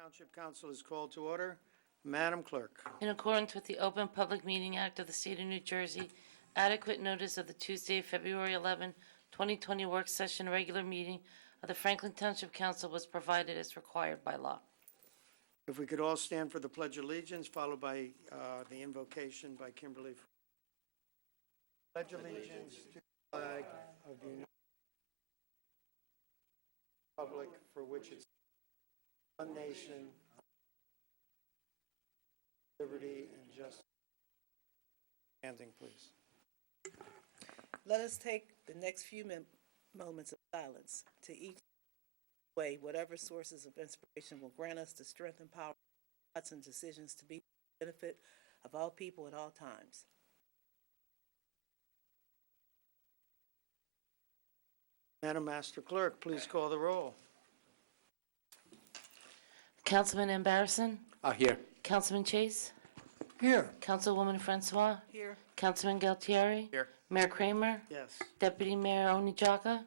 Township Council is called to order. Madam Clerk. In accordance with the Open Public Meeting Act of the State of New Jersey, adequate notice of the Tuesday, February 11, 2020 work session regular meeting of the Franklin Township Council was provided as required by law. If we could all stand for the Pledge of Allegiance, followed by the invocation by Kimberly. Pledge allegiance to the flag of the United Republic for which it's one nation, liberty and justice. Standing, please. Let us take the next few moments of silence to each way whatever sources of inspiration will grant us the strength and power thoughts and decisions to be for the benefit of all people at all times. Madam Master Clerk, please call the roll. Councilman Ambarrison? Here. Councilman Chase? Here. Councilwoman Francois? Here. Councilman Galtieri? Here. Mayor Kramer? Yes. Deputy Mayor Onijaka?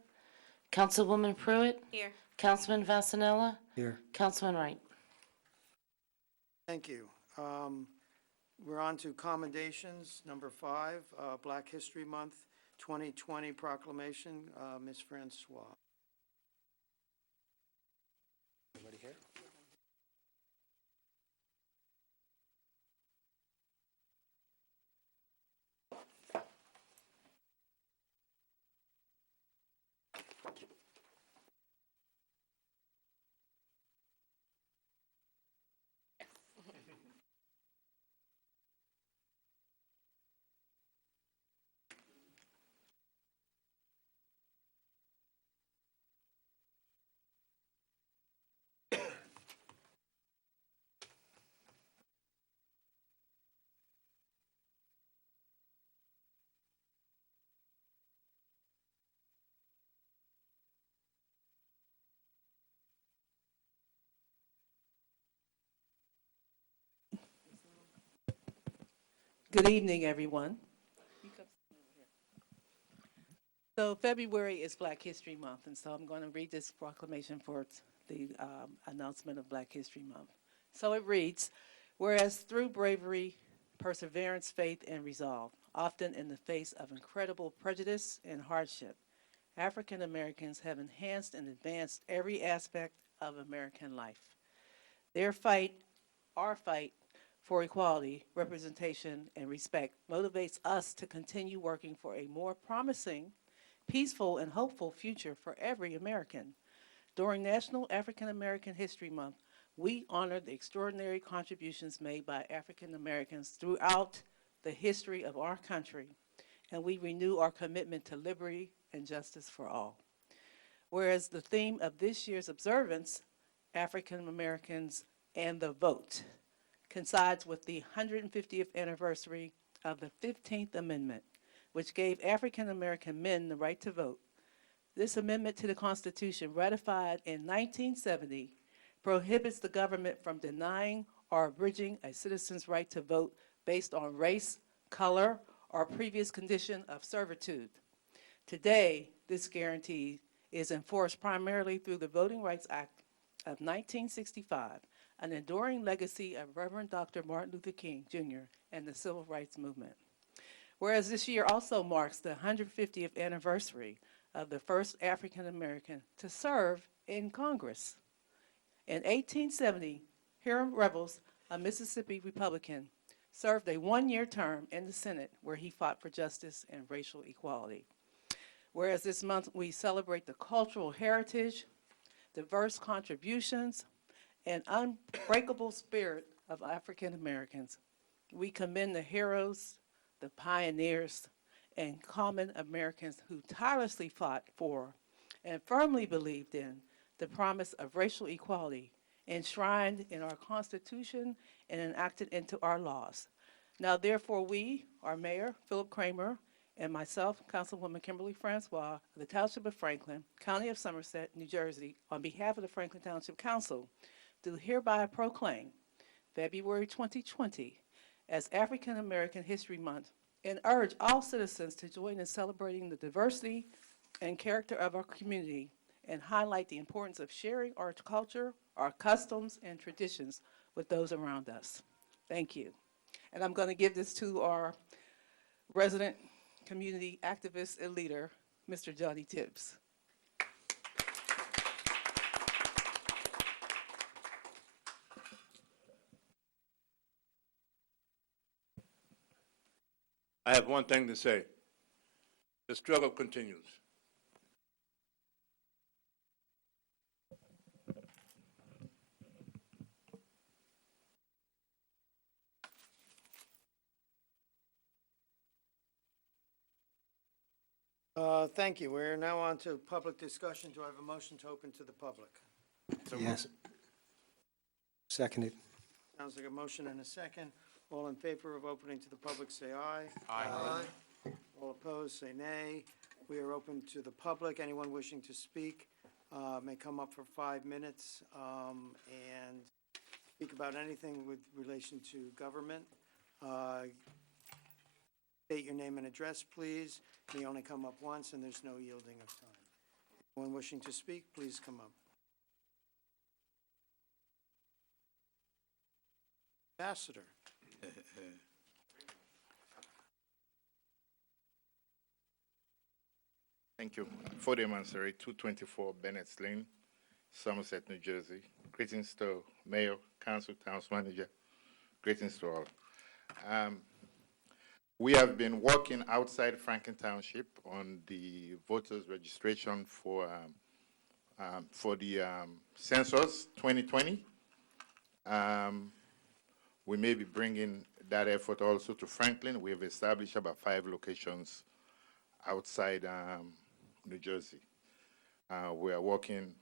Councilwoman Pruitt? Here. Councilman Vasanella? Here. Councilman Wright? Thank you. We're on to commendations. Number 5, Black History Month 2020 proclamation. Ms. Francois. Everybody here? Good evening, everyone. So February is Black History Month, and so I'm going to read this proclamation for the announcement of Black History Month. So it reads, whereas through bravery, perseverance, faith, and resolve, often in the face of incredible prejudice and hardship, African Americans have enhanced and advanced every aspect of American life. Our fight for equality, representation, and respect motivates us to continue working for a more promising, peaceful, and hopeful future for every American. During National African American History Month, we honor the extraordinary contributions made by African Americans throughout the history of our country, and we renew our commitment to liberty and justice for all. Whereas the theme of this year's observance, African Americans and the Vote, coincides with the 150th anniversary of the 15th Amendment, which gave African American men the right to vote. This amendment to the Constitution, ratified in 1970, prohibits the government from denying or abridging a citizen's right to vote based on race, color, or previous condition of servitude. Today, this guarantee is enforced primarily through the Voting Rights Act of 1965, an enduring legacy of Reverend Dr. Martin Luther King, Jr. and the Civil Rights Movement. Whereas this year also marks the 150th anniversary of the first African American to serve in Congress. In 1870, Hiram Revels, a Mississippi Republican, served a one-year term in the Senate where he fought for justice and racial equality. Whereas this month we celebrate the cultural heritage, diverse contributions, and unbreakable spirit of African Americans, we commend the heroes, the pioneers, and common Americans who tirelessly fought for and firmly believed in the promise of racial equality enshrined in our Constitution and enacted into our laws. Now, therefore, we, our Mayor, Philip Kramer, and myself, Councilwoman Kimberly Francois, of the Township of Franklin, County of Somerset, New Jersey, on behalf of the Franklin Township Council, do hereby proclaim February 2020 as African American History Month and urge all citizens to join in celebrating the diversity and character of our community and highlight the importance of sharing our culture, our customs, and traditions with those around us. Thank you. And I'm going to give this to our resident community activist and leader, Mr. Johnny Tibbs. I have one thing to say. The struggle continues. Thank you. We're now on to public discussion. Do I have a motion to open to the public? Yes. Seconded. Sounds like a motion and a second. All in favor of opening to the public, say aye. Aye. All opposed, say nay. We are open to the public. Anyone wishing to speak may come up for 5 minutes and speak about anything with relation to government. State your name and address, please. You only come up once, and there's no yielding of time. Anyone wishing to speak, please come up. Ambassador. Thank you. Fode Mansari, 224 Bennett's Lane, Somerset, New Jersey. Greetings to Mayor, Council, Towns Manager. Greetings to all. We have been working outside Franklin Township on the voters registration for the census 2020. We may be bringing that effort also to Franklin. We have established about 5 locations outside New Jersey. We are working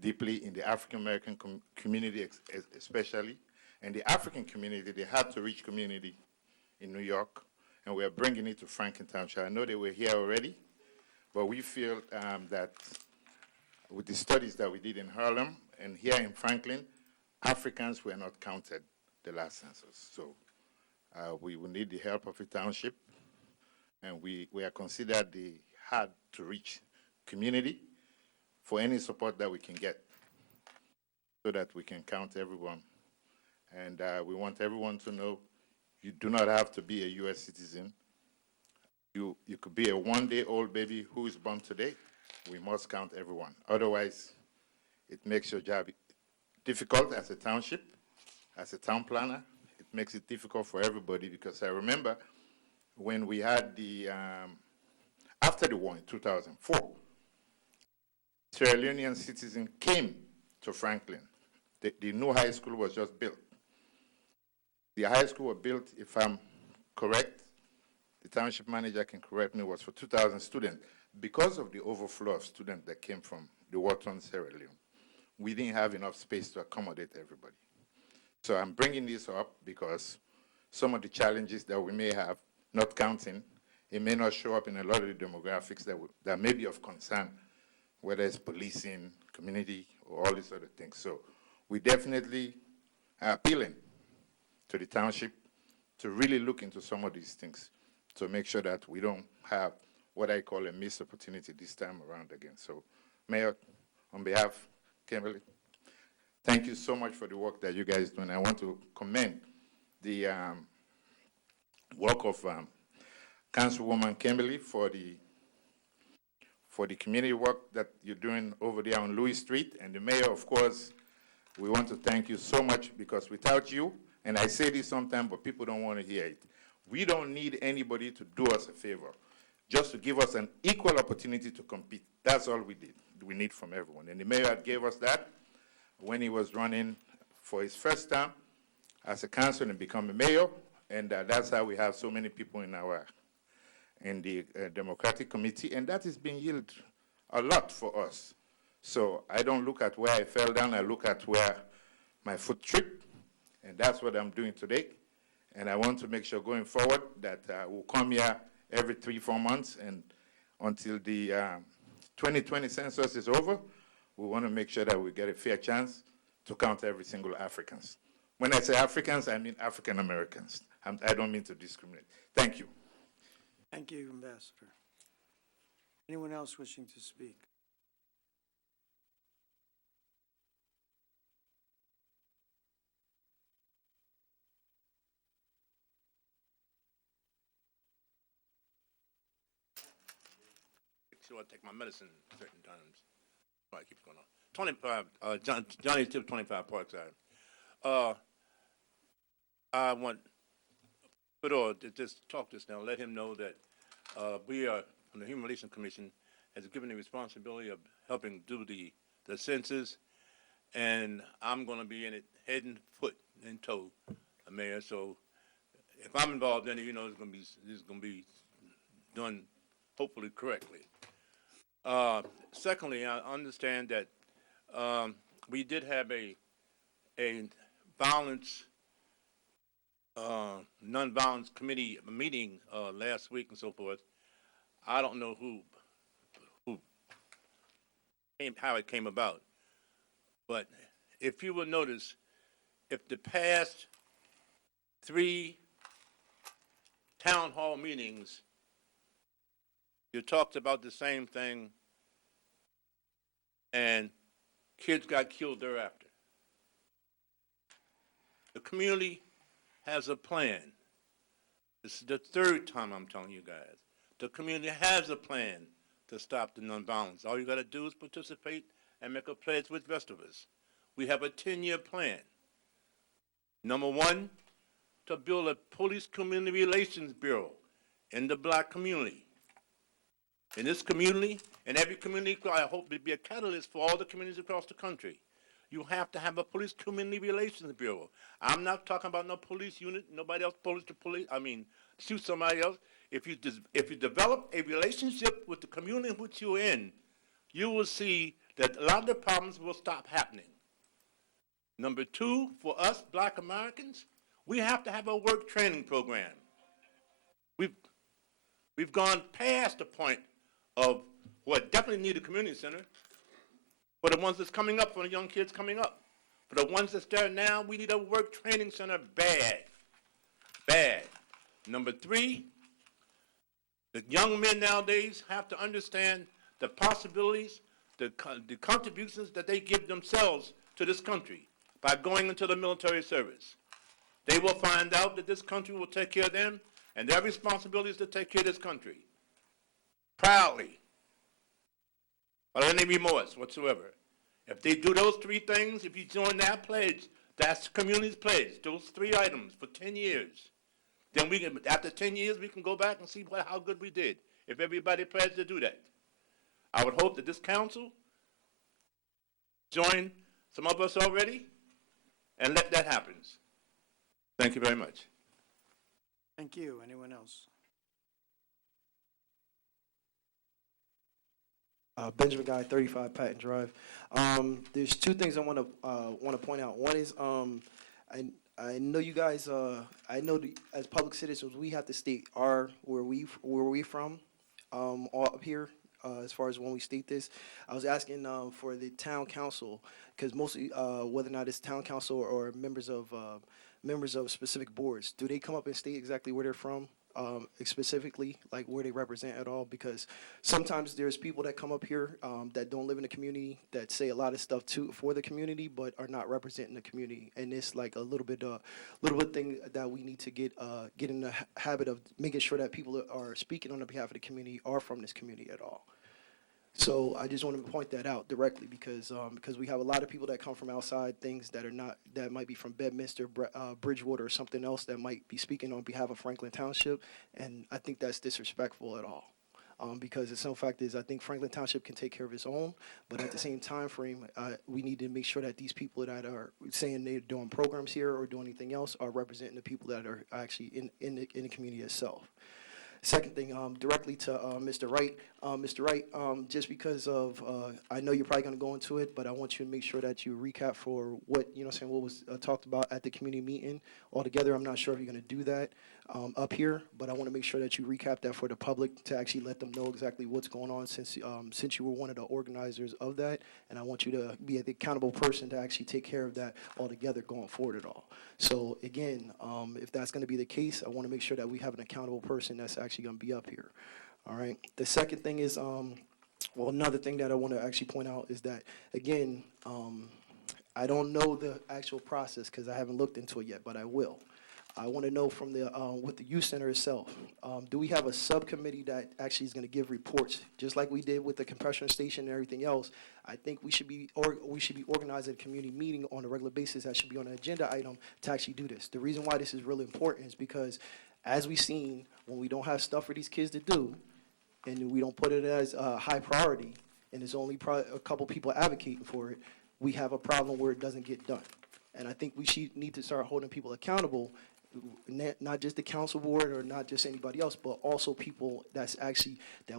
deeply in the African American community, especially, and the African community, the hard-to-reach community in New York, and we are bringing it to Franklin Township. I know they were here already, but we feel that with the studies that we did in Harlem and here in Franklin, Africans were not counted the last census. So we will need the help of the township, and we are considered the hard-to-reach community for any support that we can get so that we can count everyone. And we want everyone to know you do not have to be a U.S. citizen. You could be a one-day-old baby who is born today. We must count everyone. Otherwise, it makes your job difficult as a township, as a town planner. It makes it difficult for everybody because I remember when we had the, after the war in 2004, Sierra Leonean citizens came to Franklin. The new high school was just built. The high school was built, if I'm correct, the township manager can correct me, was for 2,000 students. Because of the overflow of students that came from the war-torn Sierra Leone, we didn't have enough space to accommodate everybody. So I'm bringing this up because some of the challenges that we may have, not counting, it may not show up in a lot of the demographics that may be of concern, whether it's policing, community, or all these other things. So we definitely are appealing to the township to really look into some of these things to make sure that we don't have what I call a missed opportunity this time around again. So, Mayor, on behalf of Kimberly, thank you so much for the work that you guys do. And I want to commend the work of Councilwoman Kimberly for the community work that you're doing over there on Louis Street. And the mayor, of course, we want to thank you so much because without you, and I say this sometimes, but people don't want to hear it, we don't need anybody to do us a favor, just to give us an equal opportunity to compete. That's all we need from everyone. And the mayor gave us that when he was running for his first term as a council and become a mayor, and that's how we have so many people in the Democratic Committee, and that has been yielded a lot for us. So I don't look at where I fell down, I look at where my foot tripped, and that's what I'm doing today. And I want to make sure going forward that we'll come here every 3-4 months, and until the 2020 census is over, we want to make sure that we get a fair chance to count every single Africans. When I say Africans, I mean African Americans. I don't mean to discriminate. Thank you. Thank you, Ambassador. Anyone else wishing to speak? sure I take my medicine certain times. All right, keep going on. 25, Johnny Tip, 25 Parkside. I want Fedor to just talk this now. Let him know that we are, from the Human Relations Commission, has given the responsibility of helping do the census, and I'm going to be in it head and foot and toe, Mayor. So if I'm involved in it, it's going to be done hopefully correctly. Secondly, I understand that we did have a violence, non-violence committee meeting last week and so forth. I don't know how it came about, but if you will notice, if the past 3 town hall meetings, you talked about the same thing, and kids got killed thereafter. The community has a plan. This is the 3rd time I'm telling you guys. The community has a plan to stop the nonviolence. All you got to do is participate and make a pledge with the rest of us. We have a 10-year plan. Number 1, to build a police community relations bureau in the black community. In this community, and every community, I hope to be a catalyst for all the communities across the country. You have to have a police community relations bureau. I'm not talking about no police unit, nobody else shoot somebody else. If you develop a relationship with the community in which you're in, you will see that a lot of the problems will stop happening. Number 2, for us black Americans, we have to have a work training program. We've gone past the point of what definitely need a community center. For the ones that's coming up, for the young kids coming up. For the ones that's there now, we need a work training center bad. Bad. Number 3, the young men nowadays have to understand the possibilities, the contributions that they give themselves to this country by going into the military service. They will find out that this country will take care of them, and their responsibility is to take care of this country. Proudly. Without any remorse whatsoever. If they do those 3 things, if you join that pledge, that's the community's pledge, those 3 items for 10 years. Then we can, after 10 years, we can go back and see how good we did, if everybody pledged to do that. I would hope that this council join some of us already and let that happen. Thank you very much. Thank you. Anyone else? Benjamin Guy, 35 Patton Drive. There's 2 things I want to point out. One is I know you guys. I know as public citizens we have to state where we from, all up here. As far as when we state this, I was asking for the town council, because mostly whether or not it's town council or members of specific boards, do they come up and state exactly where they're from? Specifically, like where they represent at all, because sometimes there's people that come up here that don't live in the community that say a lot of stuff for the community but are not representing the community, and it's like a little bit thing that we need to get in the habit of making sure that people that are speaking on the behalf of the community are from this community at all. So I just want to point that out directly, because we have a lot of people that come from outside, things that might be from Bedminster, Bridgewater, or something else that might be speaking on behalf of Franklin Township, and I think that's disrespectful at all. Because the simple fact is, I think Franklin Township can take care of its own, but at the same time frame, we need to make sure that these people that are saying they're doing programs here or doing anything else are representing the people that are actually in the community itself. Second thing, directly to Mr. Wright. Mr. Wright, just because of, I know you're probably going to go into it, but I want you to make sure that you recap for what was talked about at the community meeting altogether. I'm not sure if you're going to do that up here, but I want to make sure that you recap that for the public to actually let them know exactly what's going on, since you were one of the organizers of that, and I want you to be the accountable person to actually take care of that altogether going forward at all. So again, if that's going to be the case, I want to make sure that we have an accountable person that's actually going to be up here. All right. The second thing is, another thing that I want to actually point out is that, again, I don't know the actual process because I haven't looked into it yet, but I will. I want to know from the, with the youth center itself, do we have a subcommittee that actually is going to give reports, just like we did with the compression station and everything else? I think we should be organizing a community meeting on a regular basis that should be on an agenda item to actually do this. The reason why this is really important is because, as we've seen, when we don't have stuff for these kids to do, and we don't put it as a high priority, and there's only a couple people advocating for it, we have a problem where it doesn't get done. And I think we need to start holding people accountable, not just the council board or not just anybody else, but also people that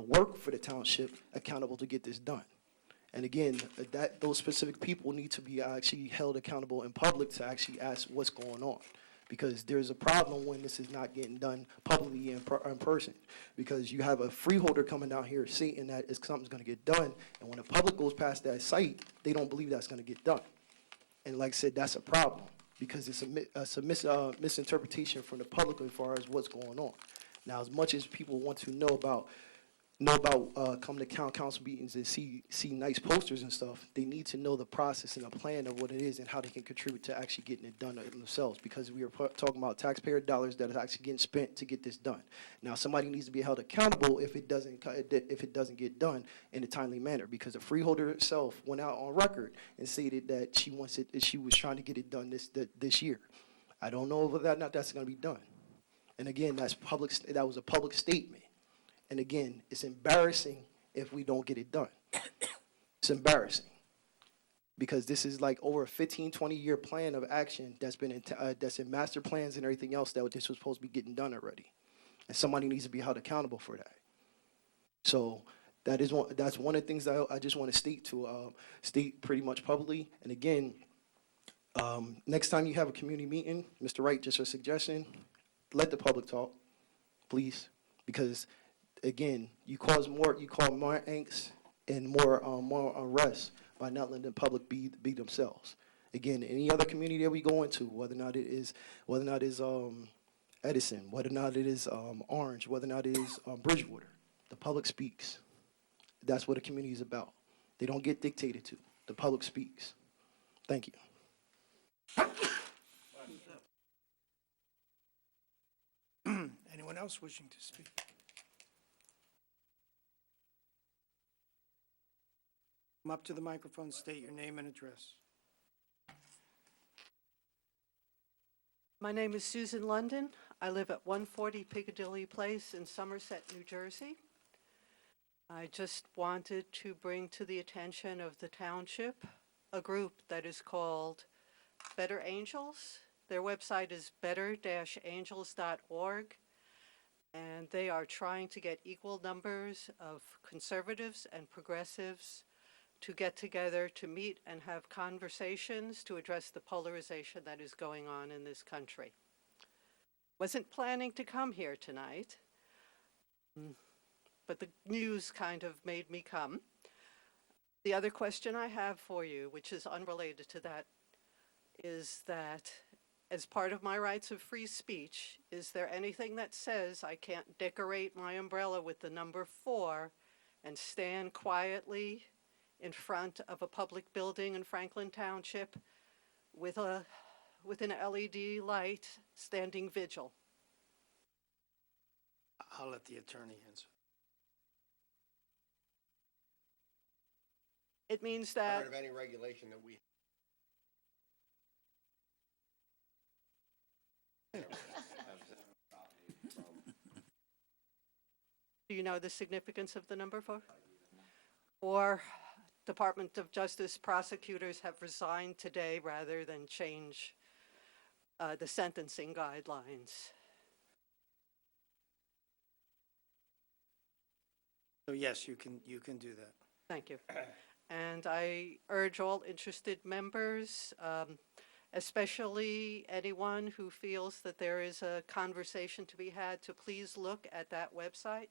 work for the township accountable to get this done. And again, those specific people need to be actually held accountable in public to actually ask what's going on. Because there's a problem when this is not getting done publicly in person. Because you have a freeholder coming down here saying that something's going to get done, and when the public goes past that site, they don't believe that's going to get done. And like I said, that's a problem, because it's a misinterpretation from the public as far as what's going on. Now, as much as people want to know about coming to council meetings and see nice posters and stuff, they need to know the process and the plan of what it is and how they can contribute to actually getting it done themselves, because we are talking about taxpayer dollars that is actually getting spent to get this done. Now, somebody needs to be held accountable if it doesn't get done in a timely manner, because the freeholder herself went out on record and stated that she was trying to get it done this year. I don't know whether or not that's going to be done. And again, that was a public statement. And again, it's embarrassing if we don't get it done. It's embarrassing, because this is like over a 15, 20-year plan of action that's in master plans and everything else that this was supposed to be getting done already. And somebody needs to be held accountable for that. So that's one of the things that I just want to state pretty much publicly. And again, next time you have a community meeting, Mr. Wright, just a suggestion, let the public talk, please, because again, you cause more angst and more unrest by not letting the public be themselves. Again, any other community that we go into, whether or not it is Edison, whether or not it is Orange, whether or not it is Bridgewater, the public speaks. That's what a community is about. They don't get dictated to. The public speaks. Thank you. Anyone else wishing to speak? Come up to the microphone, state your name and address. My name is Susan London. I live at 140 Piccadilly Place in Somerset, New Jersey. I just wanted to bring to the attention of the township a group that is called Better Angels. Their website is better-angels.org, and they are trying to get equal numbers of conservatives and progressives to get together to meet and have conversations to address the polarization that is going on in this country. Wasn't planning to come here tonight, but the news kind of made me come. The other question I have for you, which is unrelated to that, is that as part of my rights of free speech, is there anything that says I can't decorate my umbrella with the number 4 and stand quietly in front of a public building in Franklin Township with an LED light standing vigil? I'll let the attorney answer. It means that Part of any regulation that we do you know the significance of the number 4? Or Department of Justice prosecutors have resigned today rather than change the sentencing guidelines. So yes, you can do that. Thank you. And I urge all interested members, especially anyone who feels that there is a conversation to be had, to please look at that website,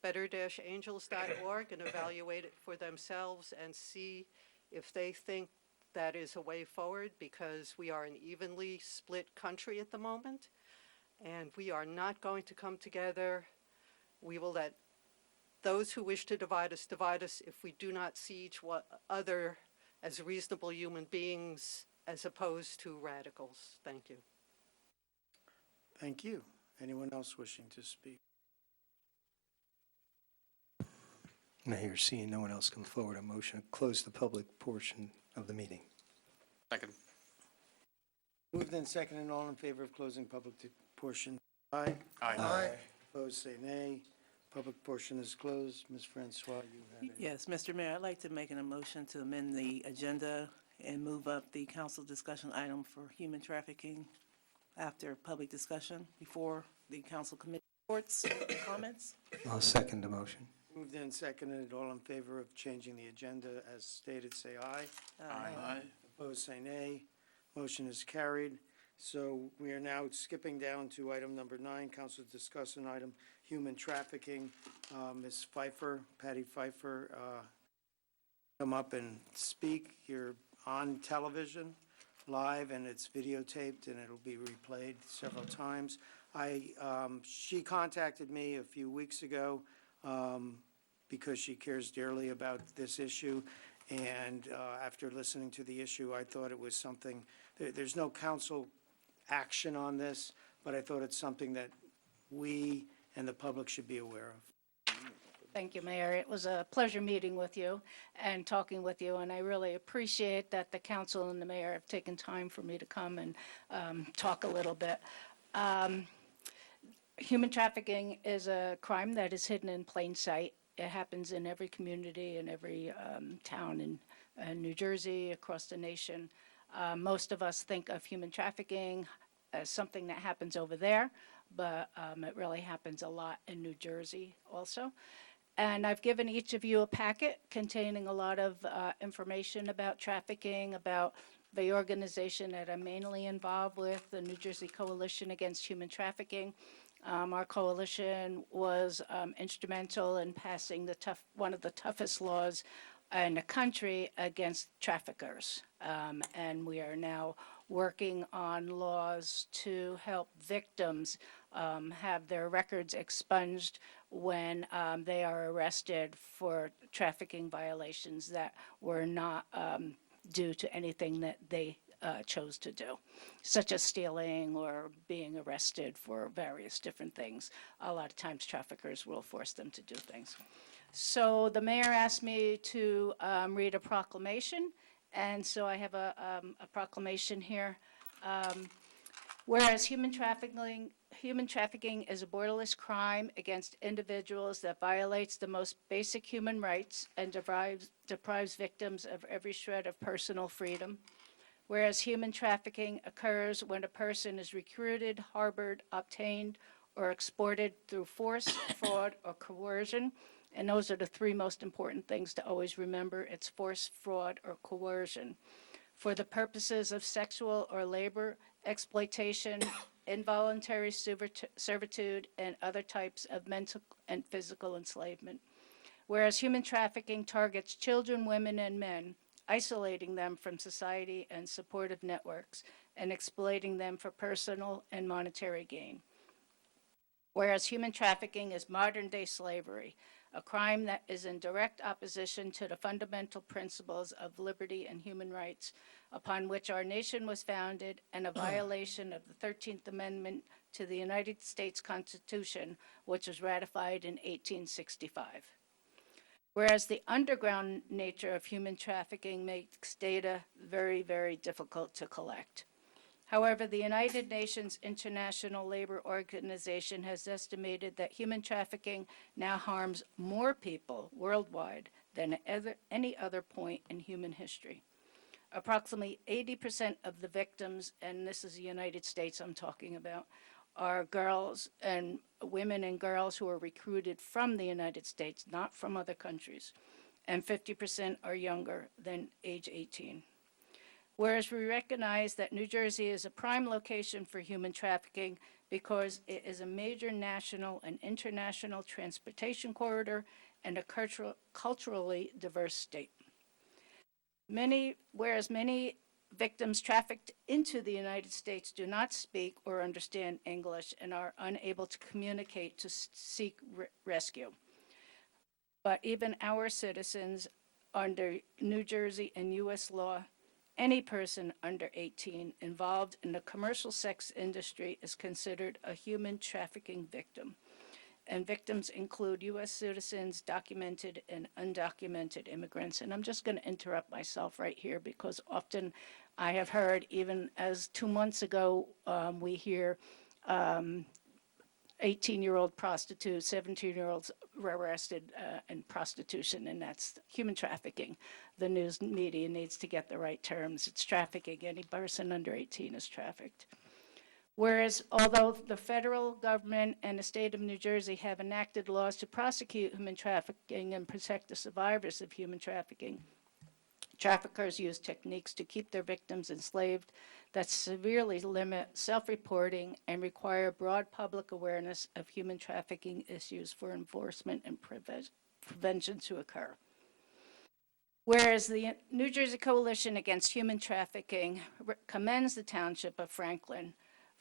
better-angels.org, and evaluate it for themselves and see if they think that is a way forward, because we are an evenly split country at the moment, and we are not going to come together. We will let those who wish to divide us if we do not see each other as reasonable human beings as opposed to radicals. Thank you. Thank you. Anyone else wishing to speak? Mayor, seeing no one else come forward, a motion to close the public portion of the meeting. Second. Moved and seconded, all in favor of closing public portion, aye. Aye. Opposed, say nay. Public portion is closed. Ms. Francois, you have a... Yes, Mr. Mayor, I'd like to make an motion to amend the agenda and move up the council discussion item for human trafficking after public discussion before the council committee reports and comments. I'll second the motion. Moved and seconded, all in favor of changing the agenda as stated, say aye. Aye. Opposed, say nay. Motion is carried. So we are now skipping down to item number 9, council discussion item, human trafficking. Ms. Pfeiffer, Patty Pfeiffer, come up and speak. You're on television, live, and it's videotaped, and it'll be replayed several times. She contacted me a few weeks ago because she cares dearly about this issue. And after listening to the issue, I thought it was something, there's no council action on this, but I thought it's something that we and the public should be aware of. Thank you, Mayor. It was a pleasure meeting with you and talking with you, and I really appreciate that the council and the mayor have taken time for me to come and talk a little bit. Human trafficking is a crime that is hidden in plain sight. It happens in every community, in every town in New Jersey, across the nation. Most of us think of human trafficking as something that happens over there, but it really happens a lot in New Jersey also. And I've given each of you a packet containing a lot of information about trafficking, about the organization that I'm mainly involved with, the New Jersey Coalition Against Human Trafficking. Our coalition was instrumental in passing one of the toughest laws in the country against traffickers. And we are now working on laws to help victims have their records expunged when they are arrested for trafficking violations that were not due to anything that they chose to do, such as stealing or being arrested for various different things. A lot of times traffickers will force them to do things. So the mayor asked me to read a proclamation, and so I have a proclamation here. Whereas human trafficking is a borderless crime against individuals that violates the most basic human rights and deprives victims of every shred of personal freedom. Whereas human trafficking occurs when a person is recruited, harbored, obtained, or exported through force, fraud, or coercion. And those are the three most important things to always remember. It's force, fraud, or coercion. For the purposes of sexual or labor exploitation, involuntary servitude, and other types of mental and physical enslavement. Whereas human trafficking targets children, women, and men, isolating them from society and supportive networks, and exploiting them for personal and monetary gain. Whereas human trafficking is modern-day slavery, a crime that is in direct opposition to the fundamental principles of liberty and human rights upon which our nation was founded, and a violation of the 13th Amendment to the United States Constitution, which was ratified in 1865. Whereas the underground nature of human trafficking makes data very, very difficult to collect. However, the United Nations International Labor Organization has estimated that human trafficking now harms more people worldwide than any other point in human history. Approximately 80% of the victims, and this is the United States I'm talking about, are girls and women and girls who are recruited from the United States, not from other countries, and 50% are younger than age 18. Whereas we recognize that New Jersey is a prime location for human trafficking because it is a major national and international transportation corridor and a culturally diverse state. Whereas many victims trafficked into the United States do not speak or understand English and are unable to communicate to seek rescue. But even our citizens under New Jersey and U.S. law any person under 18 involved in the commercial sex industry is considered a human trafficking victim. And victims include U.S. citizens, documented and undocumented immigrants. And I'm just going to interrupt myself right here because often I have heard, even as 2 months ago, we hear 18-year-old prostitutes, 17-year-olds were arrested in prostitution, and that's human trafficking. The news media needs to get the right terms. It's trafficking. Any person under 18 is trafficked. Whereas, although the federal government and the state of New Jersey have enacted laws to prosecute human trafficking and protect the survivors of human trafficking, traffickers use techniques to keep their victims enslaved that severely limit self-reporting and require broad public awareness of human trafficking issues for enforcement and prevention to occur. Whereas the New Jersey Coalition Against Human Trafficking commends the Township of Franklin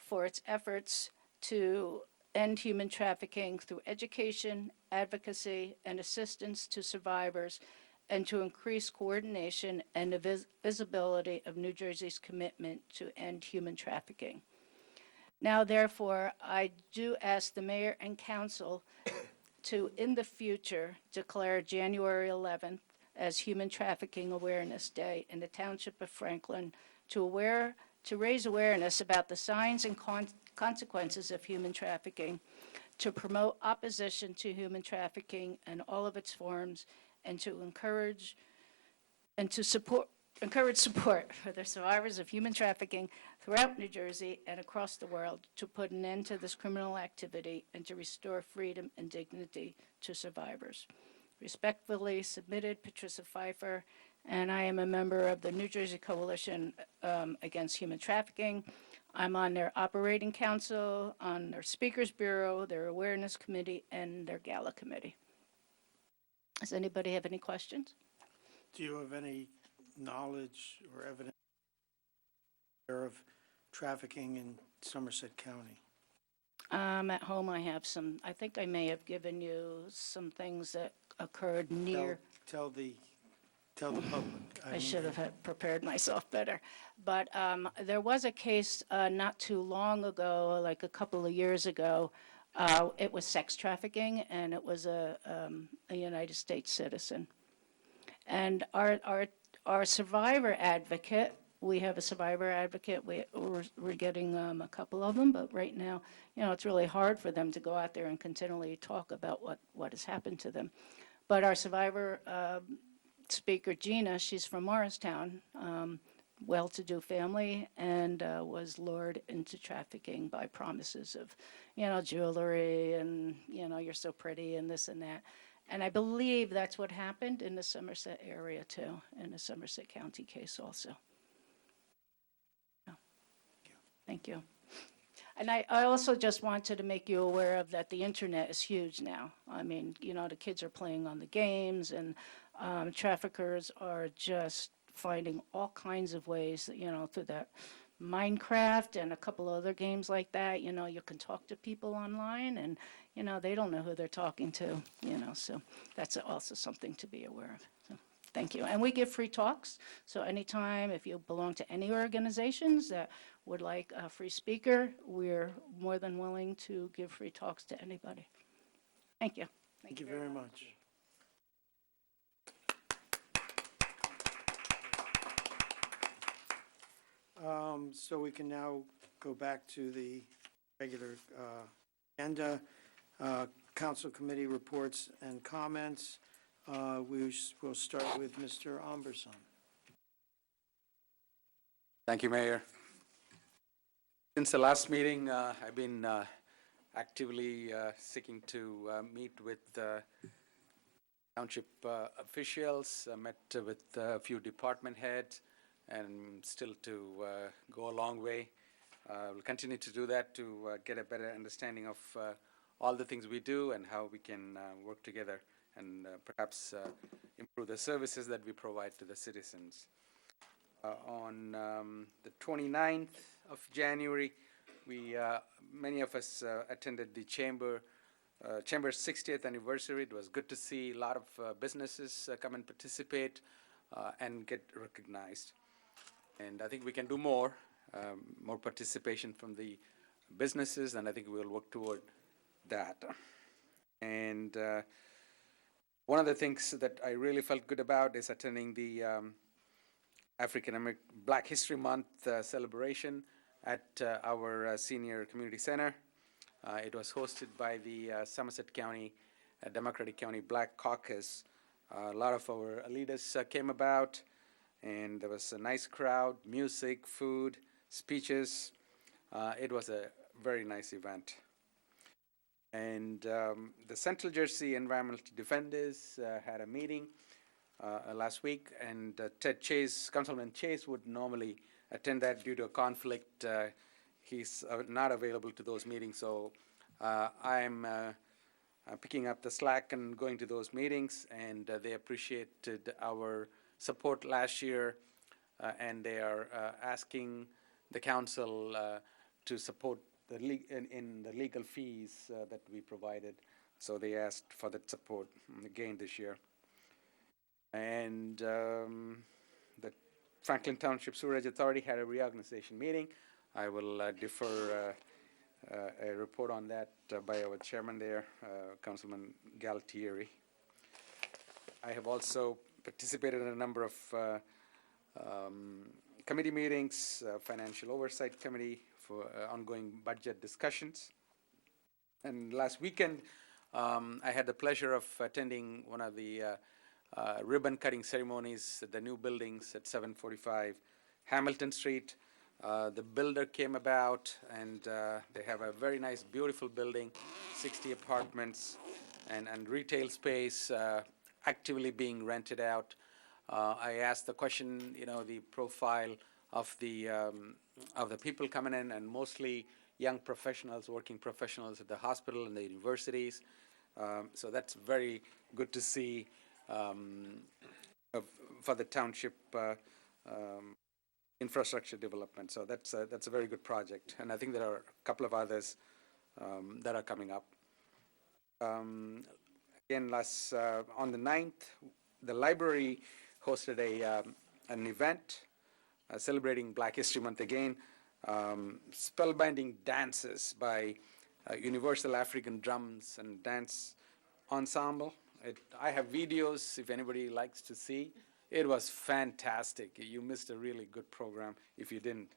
for its efforts to end human trafficking through education, advocacy, and assistance to survivors, and to increase coordination and the visibility of New Jersey's commitment to end human trafficking. Now, therefore, I do ask the mayor and council to, in the future, declare January 11th as Human Trafficking Awareness Day in the Township of Franklin to raise awareness about the signs and consequences of human trafficking, to promote opposition to human trafficking in all of its forms, and to encourage support for the survivors of human trafficking throughout New Jersey and across the world, to put an end to this criminal activity and to restore freedom and dignity to survivors. Respectfully submitted, Patricia Pfeiffer, and I am a member of the New Jersey Coalition Against Human Trafficking. I'm on their operating council, on their speakers bureau, their awareness committee, and their gala committee. Does anybody have any questions? Do you have any knowledge or evidence of trafficking in Somerset County? At home I have some, I think I may have given you some things that occurred near. Tell the public. I should have had prepared myself better. But there was a case not too long ago, like a couple of years ago. It was sex trafficking, and it was a United States citizen. And our survivor advocate, we have a survivor advocate. We're getting a couple of them, but right now, it's really hard for them to go out there and continually talk about what has happened to them. But our survivor speaker, Gina, she's from Morristown, well-to-do family, and was lured into trafficking by promises of, jewelry and, you're so pretty and this and that. And I believe that's what happened in the Somerset area too, in the Somerset County case also. Thank you. And I also just wanted to make you aware of that the internet is huge now. I mean, the kids are playing on the games, and traffickers are just finding all kinds of ways, through that Minecraft and a couple other games like that. You can talk to people online, and, they don't know who they're talking to, so that's also something to be aware of. So, thank you. And we give free talks, so anytime if you belong to any organizations that would like a free speaker, we're more than willing to give free talks to anybody. Thank you. Thank you very much. So we can now go back to the regular agenda. Council committee reports and comments. We'll start with Mr. Omberson. Thank you, Mayor. Since the last meeting, I've been actively seeking to meet with township officials, met with a few department heads, and still to go a long way. We'll continue to do that to get a better understanding of all the things we do and how we can work together and perhaps improve the services that we provide to the citizens. On the 29th of January, many of us attended the Chamber's 60th anniversary. It was good to see a lot of businesses come and participate and get recognized. And I think we can do more participation from the businesses, and I think we'll work toward that. And one of the things that I really felt good about is attending the African American Black History Month celebration at our senior community center. It was hosted by the Somerset County Democratic County Black Caucus. A lot of our leaders came about, and there was a nice crowd, music, food, speeches. It was a very nice event. And the Central Jersey Environmental Defenders had a meeting last week, and Ted Chase, Councilman Chase, would normally attend that. Due to a conflict. He's not available to those meetings, so I'm picking up the slack and going to those meetings, and they appreciated our support last year, and they are asking the council to support in the legal fees that we provided. So they asked for that support again this year. And the Franklin Township Sewerage Authority had a reorganization meeting. I will defer a report on that by our chairman there, Councilman Galtieri. I have also participated in a number of committee meetings, Financial Oversight Committee for ongoing budget discussions. And last weekend, I had the pleasure of attending one of the ribbon cutting ceremonies at the new buildings at 745 Hamilton Street. The builder came about, and they have a very nice, beautiful building, 60 apartments and retail space actively being rented out. I asked the question, the profile of the people coming in, and mostly young professionals, working professionals at the hospital and the universities. So that's very good to see for the township infrastructure development. So that's a very good project, and I think there are a couple of others that are coming up. Again, on the 9th, the library hosted an event celebrating Black History Month again. Spellbinding dances by Universal African Drums and Dance Ensemble. I have videos if anybody likes to see. It was fantastic. You missed a really good program if you didn't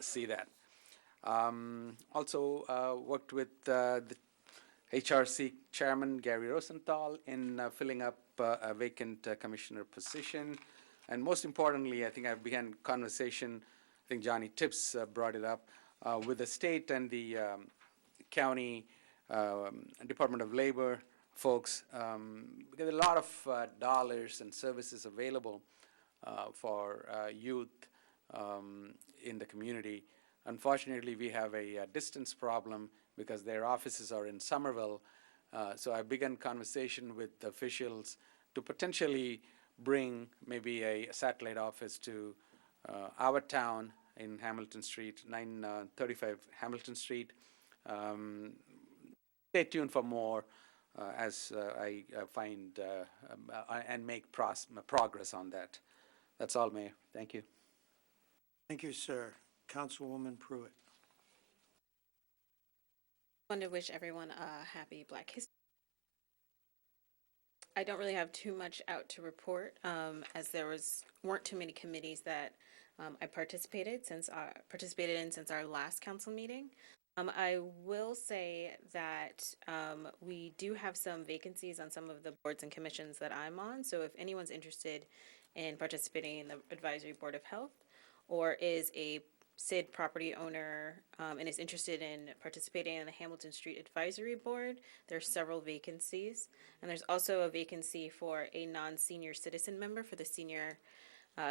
see that. Also worked with the HRC Chairman Gary Rosenthal in filling up a vacant commissioner position. And most importantly, I think I began conversation, I think Johnny Tips brought it up, with the state and the county Department of Labor folks. We get a lot of dollars and services available for youth in the community. Unfortunately, we have a distance problem because their offices are in Somerville. So I began conversation with the officials to potentially bring maybe a satellite office to our town in Hamilton Street, 935 Hamilton Street. Stay tuned for more as I find and make progress on that. That's all, Mayor. Thank you. Thank you, sir. Councilwoman Pruitt. I want to wish everyone a happy Black History. I don't really have too much out to report, as there weren't too many committees that I participated in since our last council meeting. I will say that we do have some vacancies on some of the boards and commissions that I'm on. So if anyone's interested in participating in the Advisory Board of Health, or is a SID property owner and is interested in participating in the Hamilton Street Advisory Board, there's several vacancies. And there's also a vacancy for a non-senior citizen member for the Senior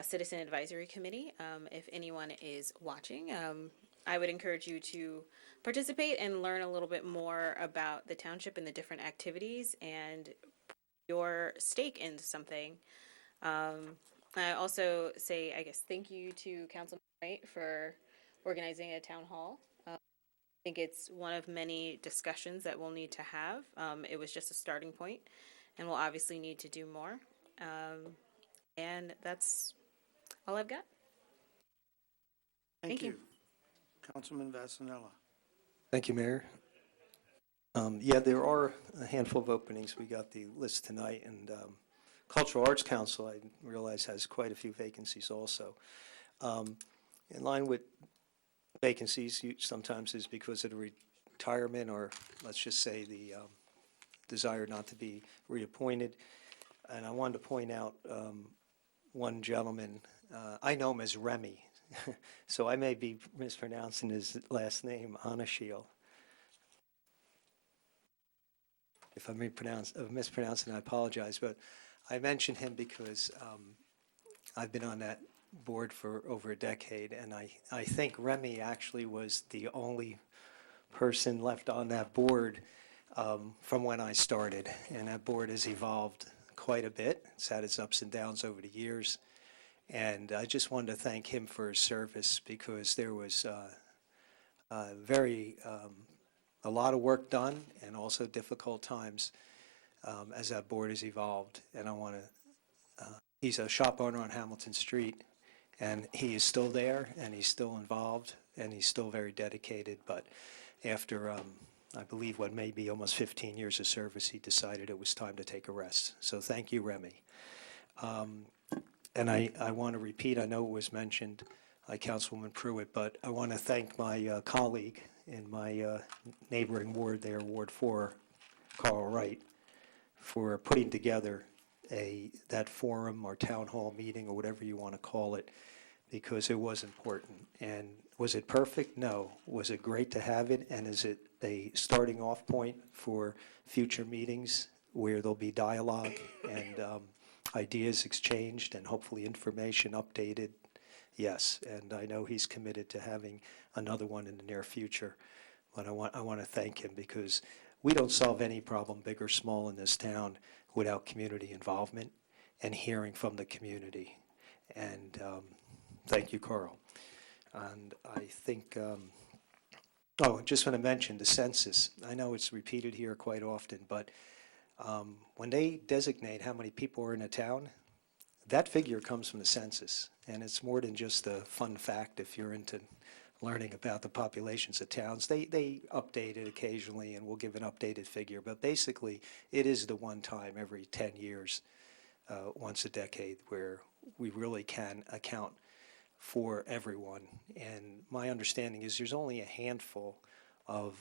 Citizen Advisory Committee. If anyone is watching, I would encourage you to participate and learn a little bit more about the township and the different activities and your stake in something. I also say, I guess, thank you to Councilman Wright for organizing a town hall. I think it's one of many discussions that we'll need to have. It was just a starting point, and we'll obviously need to do more. And that's all I've got. Thank you. Councilman Vasanella. Thank you, Mayor. Yeah, there are a handful of openings. We got the list tonight, and Cultural Arts Council, I realize, has quite a few vacancies also. In line with vacancies, sometimes is because of the retirement, or let's just say the desire not to be reappointed. And I wanted to point out one gentleman. I know him as Remy, so I may be mispronouncing his last name, Anashiel. If I'm mispronouncing, I apologize, but I mention him because I've been on that board for over a decade, and I think Remy actually was the only person left on that board from when I started, and that board has evolved quite a bit. It's had its ups and downs over the years, and I just wanted to thank him for his service, because there was a lot of work done, and also difficult times as that board has evolved. And I want to, he's a shop owner on Hamilton Street, and he is still there, and he's still involved, and he's still very dedicated. But after, I believe, what may be almost 15 years of service, he decided it was time to take a rest. So thank you, Remy. And I want to repeat, I know it was mentioned by Councilwoman Pruitt, but I want to thank my colleague in my neighboring ward there, Ward 4, Carl Wright, for putting together that forum or town hall meeting or whatever you want to call it, because it was important. And was it perfect? No. Was it great to have it? And is it a starting off point for future meetings where there'll be dialogue and ideas exchanged and hopefully information updated? Yes, and I know he's committed to having another one in the near future. But I want to thank him, because we don't solve any problem, big or small, in this town without community involvement and hearing from the community. And thank you, Carl. And I think, just want to mention the census. I know it's repeated here quite often, but when they designate how many people are in a town, that figure comes from the census. And it's more than just a fun fact if you're into learning about the populations of towns. They update it occasionally, and we'll give an updated figure. But basically, it is the one time every 10 years, once a decade, where we really can account for everyone. And my understanding is there's only a handful of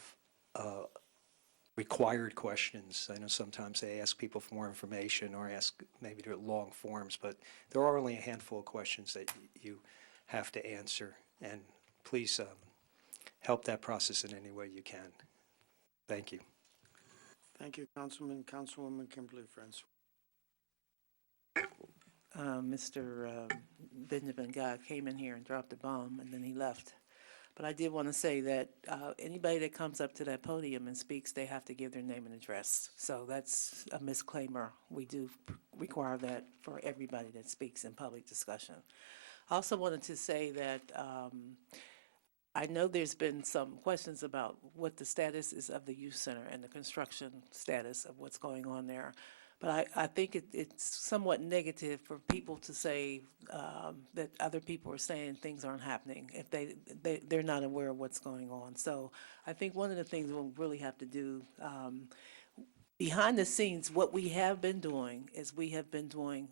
required questions. I know sometimes they ask people for more information or ask maybe they're long forms, but there are only a handful of questions that you have to answer. And please help that process in any way you can. Thank you. Thank you, Councilman. Councilwoman Kimberly Francois. Mr. Benjamin Guy came in here and dropped a bomb, and then he left. But I did want to say that anybody that comes up to that podium and speaks, they have to give their name and address. So that's a misclaimer. We do require that for everybody that speaks in public discussion. I also wanted to say that I know there's been some questions about what the status is of the youth center and the construction status of what's going on there. But I think it's somewhat negative for people to say that other people are saying things aren't happening if they're not aware of what's going on. So I think one of the things we'll really have to do behind the scenes, what we have been doing is we have been doing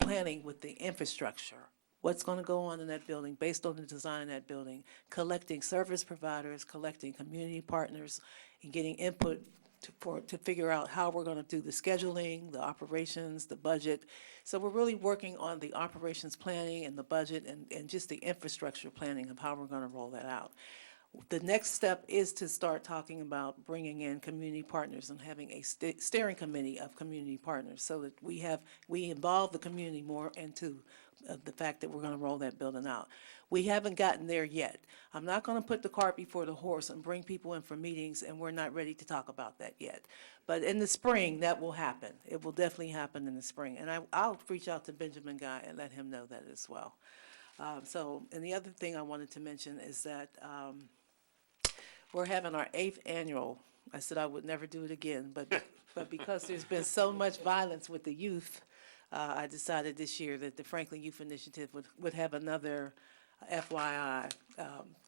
planning with the infrastructure. What's going to go on in that building based on the design of that building, collecting service providers, collecting community partners, and getting input to figure out how we're going to do the scheduling, the operations, the budget. So we're really working on the operations planning and the budget and just the infrastructure planning of how we're going to roll that out. The next step is to start talking about bringing in community partners and having a steering committee of community partners so that we involve the community more into the fact that we're going to roll that building out. We haven't gotten there yet. I'm not going to put the cart before the horse and bring people in for meetings, and we're not ready to talk about that yet. But in the spring, that will happen. It will definitely happen in the spring. And I'll reach out to Benjamin Guy and let him know that as well. And the other thing I wanted to mention is that we're having our 8th annual. I said I would never do it again, but because there's been so much violence with the youth, I decided this year that the Franklin Youth Initiative would have another FYI,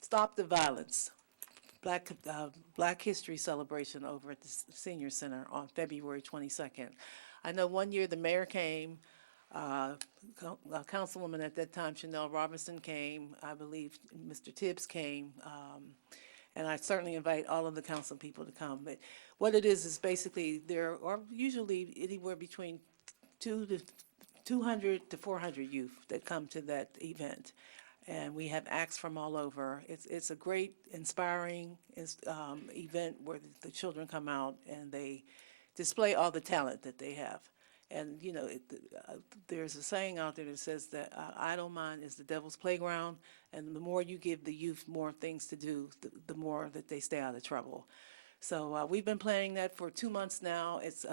Stop the Violence, Black History Celebration over at the Senior Center on February 22nd. I know one year the mayor came, Councilwoman at that time, Chanel Robinson came, I believe Mr. Tibbs came, and I certainly invite all of the council people to come. But what it is basically there are usually anywhere between 200 to 400 youth that come to that event. And we have acts from all over. It's a great, inspiring event where the children come out and they display all the talent that they have. And, you know, there's a saying out there that says that idle mind is the devil's playground, and the more you give the youth more things to do, the more that they stay out of trouble. So we've been planning that for 2 months now. It's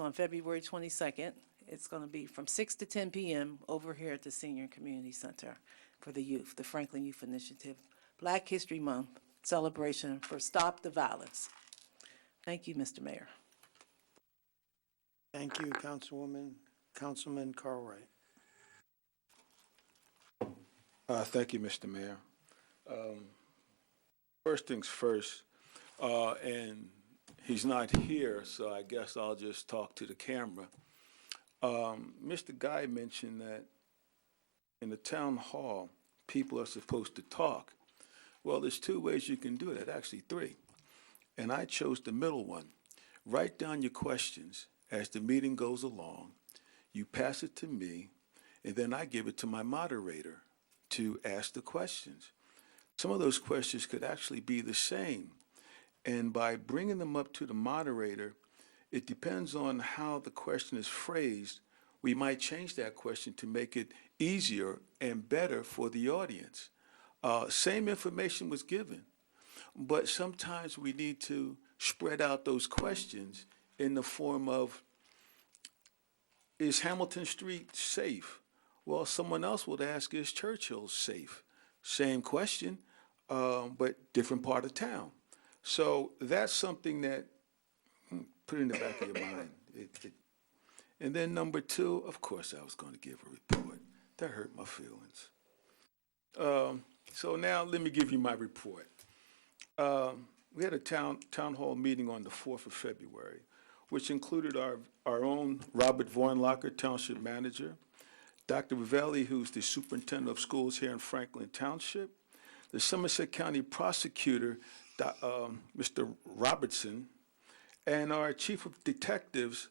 on February 22nd. It's going to be from 6 to 10 p.m. over here at the Senior Community Center for the youth, the Franklin Youth Initiative, Black History Month celebration for Stop the Violence. Thank you, Mr. Mayor. Thank you, Councilwoman. Councilman Cartwright. Thank you, Mr. Mayor. First things first, and he's not here, so I guess I'll just talk to the camera. Mr. Guy mentioned that in the town hall, people are supposed to talk. Well, there's 2 ways you can do it, actually 3. And I chose the middle one. Write down your questions as the meeting goes along. You pass it to me, and then I give it to my moderator to ask the questions. Some of those questions could actually be the same. And by bringing them up to the moderator, it depends on how the question is phrased. We might change that question to make it easier and better for the audience. Same information was given, but sometimes we need to spread out those questions in the form of, is Hamilton Street safe? Well, someone else would ask, is Churchill safe? Same question, but different part of town. So that's something that, put in the back of your mind. And then number 2, of course I was going to give a report. That hurt my feelings. So now let me give you my report. We had a town hall meeting on the 4th of February, which included our own Robert Vornlocker, Township Manager, Dr. Ravelli, who's the Superintendent of Schools here in Franklin Township, the Somerset County Prosecutor, Mr. Robertson, and our Chief of Detectives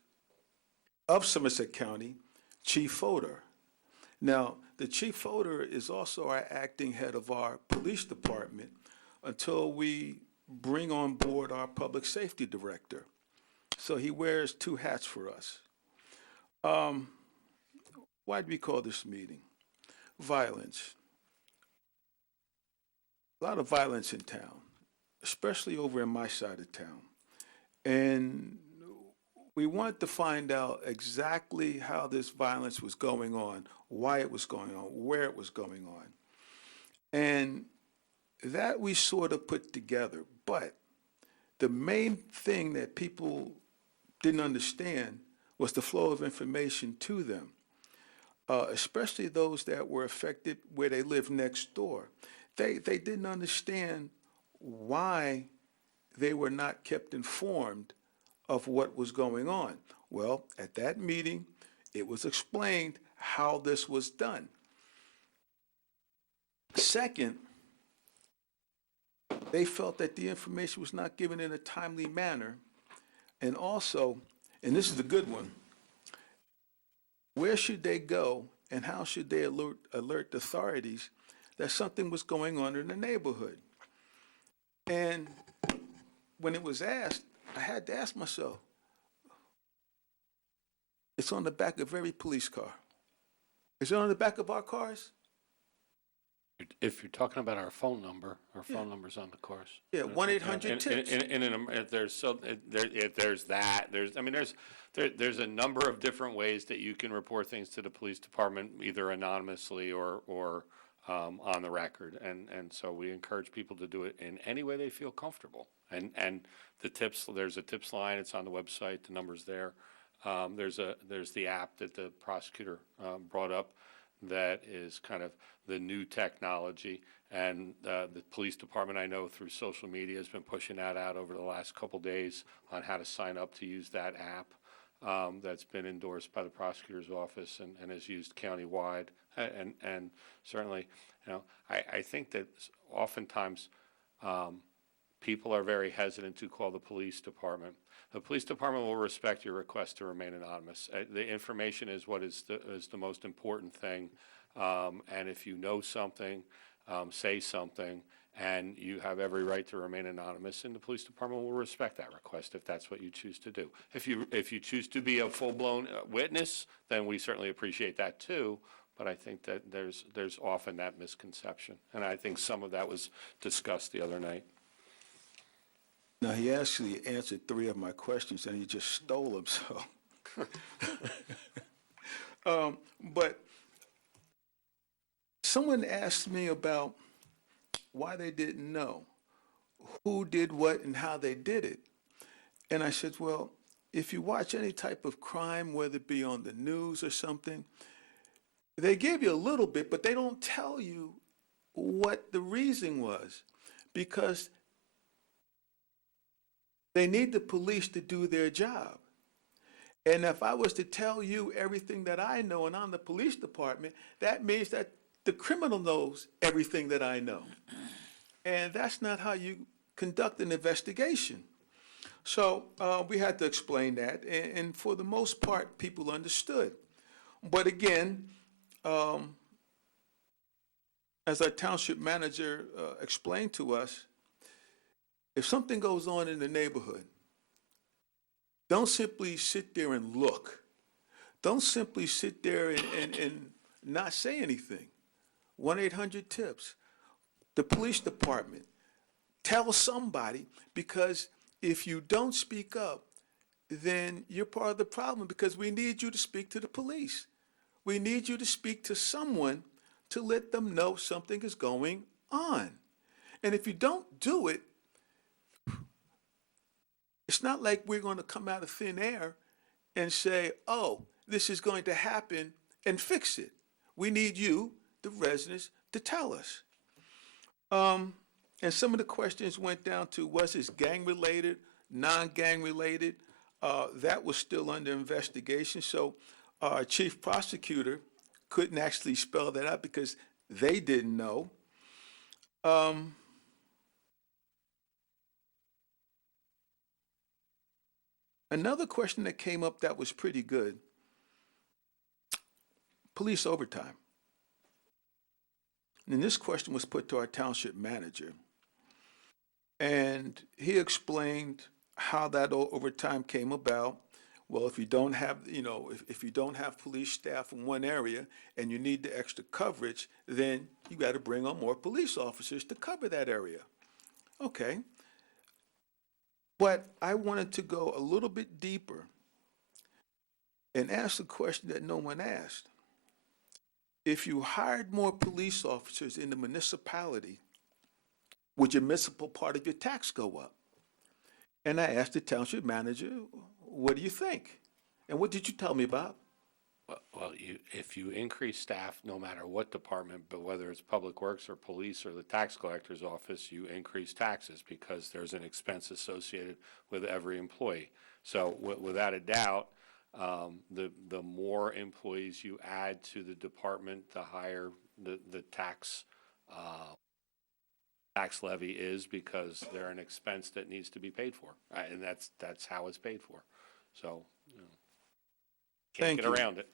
of Somerset County, Chief Fodor. Now, the Chief Fodor is also our acting head of our police department until we bring on board our public safety director. So he wears 2 hats for us. Why did we call this meeting? Violence. A lot of violence in town, especially over in my side of town. And we wanted to find out exactly how this violence was going on, why it was going on, where it was going on. And that we sort of put together. But the main thing that people didn't understand was the flow of information to them, especially those that were affected where they live next door. They didn't understand why they were not kept informed of what was going on. Well, at that meeting, it was explained how this was done. Second, they felt that the information was not given in a timely manner. And also, and this is the good one, where should they go and how should they alert the authorities that something was going on in the neighborhood? And when it was asked, I had to ask myself, it's on the back of every police car. Is it on the back of our cars? If you're talking about our phone number, our phone number's on the cars. Yeah, 1-800-TIPS. There's a number of different ways that you can report things to the police department, either anonymously or on the record. And so we encourage people to do it in any way they feel comfortable. And the tips, there's a tips line, it's on the website, the number's there. There's the app that the prosecutor brought up. that is kind of the new technology. And the police department, I know through social media, has been pushing that out over the last couple days on how to sign up to use that app. That's been endorsed by the prosecutor's office and is used countywide. And certainly, I think that oftentimes people are very hesitant to call the police department. The police department will respect your request to remain anonymous. The information is what is the most important thing. And if you know something, say something, and you have every right to remain anonymous, and the police department will respect that request if that's what you choose to do. If you choose to be a full-blown witness, then we certainly appreciate that too. But I think that there's often that misconception, and I think some of that was discussed the other night. Now, he actually answered 3 of my questions, and he just stole them, so. But someone asked me about why they didn't know, who did what and how they did it. And I said, well, if you watch any type of crime, whether it be on the news or something, they give you a little bit, but they don't tell you what the reason was, because they need the police to do their job. And if I was to tell you everything that I know and I'm the police department, that means that the criminal knows everything that I know. And that's not how you conduct an investigation. So we had to explain that, and for the most part, people understood. But again, as our township manager explained to us, if something goes on in the neighborhood, don't simply sit there and look. Don't simply sit there and not say anything. 1-800-TIPS. The police department. Tell somebody, because if you don't speak up, then you're part of the problem, because we need you to speak to the police. We need you to speak to someone to let them know something is going on. And if you don't do it, it's not like we're going to come out of thin air and say, oh, this is going to happen, and fix it. We need you, the residents, to tell us. And some of the questions went down to, was this gang-related, non-gang-related? That was still under investigation. So our chief prosecutor couldn't actually spell that out because they didn't know. Another question that came up that was pretty good, police overtime. And this question was put to our township manager. And he explained how that overtime came about. Well, if you don't have, if you don't have police staff in one area and you need the extra coverage, then you got to bring on more police officers to cover that area. Okay. But I wanted to go a little bit deeper and ask a question that no one asked. If you hired more police officers in the municipality, would your municipal part of your tax go up? And I asked the township manager, what do you think? And what did you tell me, Bob? Well, if you increase staff, no matter what department, but whether it's Public Works or Police or the tax collector's office, you increase taxes because there's an expense associated with every employee. So without a doubt, the more employees you add to the department, the higher the tax levy is, because they're an expense that needs to be paid for, and that's how it's paid for. So can't get around it.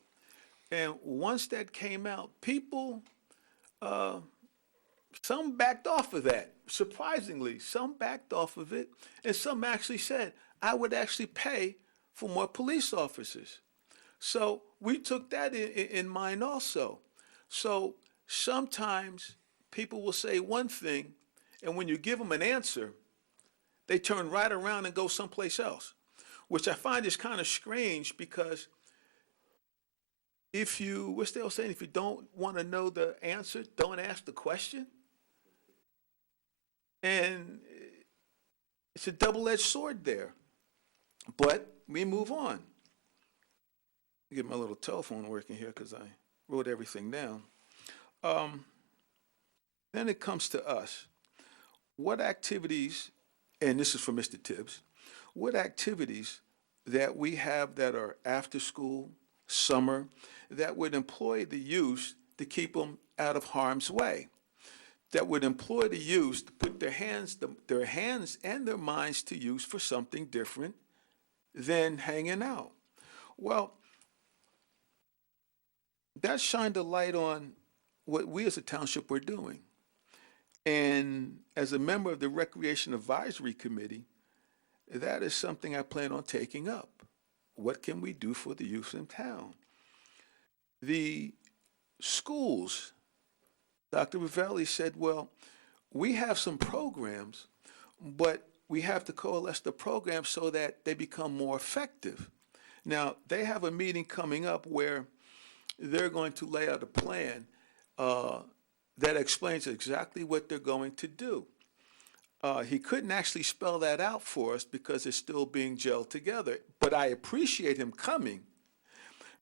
And once that came out, people, some backed off of that. Surprisingly, some backed off of it, and some actually said, I would actually pay for more police officers. So we took that in mind also. So sometimes people will say one thing, and when you give them an answer, they turn right around and go someplace else, which I find is kind of strange, because if you, what's they all saying, if you don't want to know the answer, don't ask the question. And it's a double-edged sword there. But we move on. Get my little telephone working here, because wrote everything down. Then it comes to us. What activities, and this is for Mr. Tibbs, what activities that we have that are after school, summer, that would employ the youth to keep them out of harm's way, that would employ the youth to put their hands and their minds to use for something different than hanging out. Well, that shined a light on what we as a township were doing. And as a member of the Recreation Advisory Committee, that is something I plan on taking up. What can we do for the youth in town? The schools, Dr. Ravelli said, well, we have some programs, but we have to coalesce the programs so that they become more effective. Now, they have a meeting coming up where they're going to lay out a plan that explains exactly what they're going to do. He couldn't actually spell that out for us because it's still being gelled together. But I appreciate him coming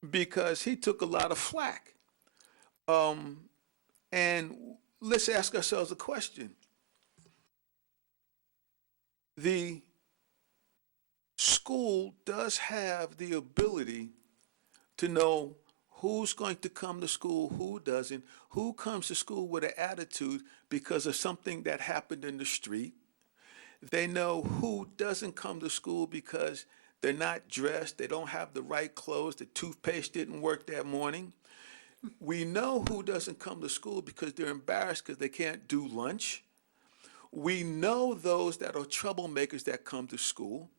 because he took a lot of flack. And let's ask ourselves a question. The school does have the ability to know who's going to come to school, who doesn't, who comes to school with an attitude because of something that happened in the street. They know who doesn't come to school because they're not dressed, they don't have the right clothes, the toothpaste didn't work that morning. We know who doesn't come to school because they're embarrassed because they can't do lunch. We know those that are troublemakers that come to school.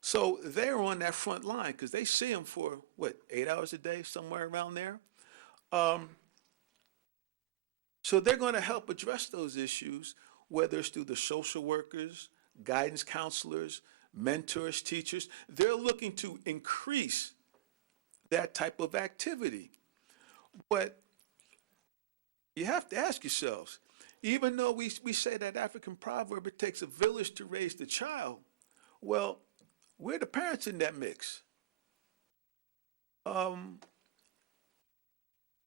So they're on that front line because they see them for, 8 hours a day, somewhere around there? So they're going to help address those issues, whether it's through the social workers, guidance counselors, mentors, teachers. They're looking to increase that type of activity. But you have to ask yourselves, even though we say that African proverb, it takes a village to raise the child, well, where are the parents in that mix?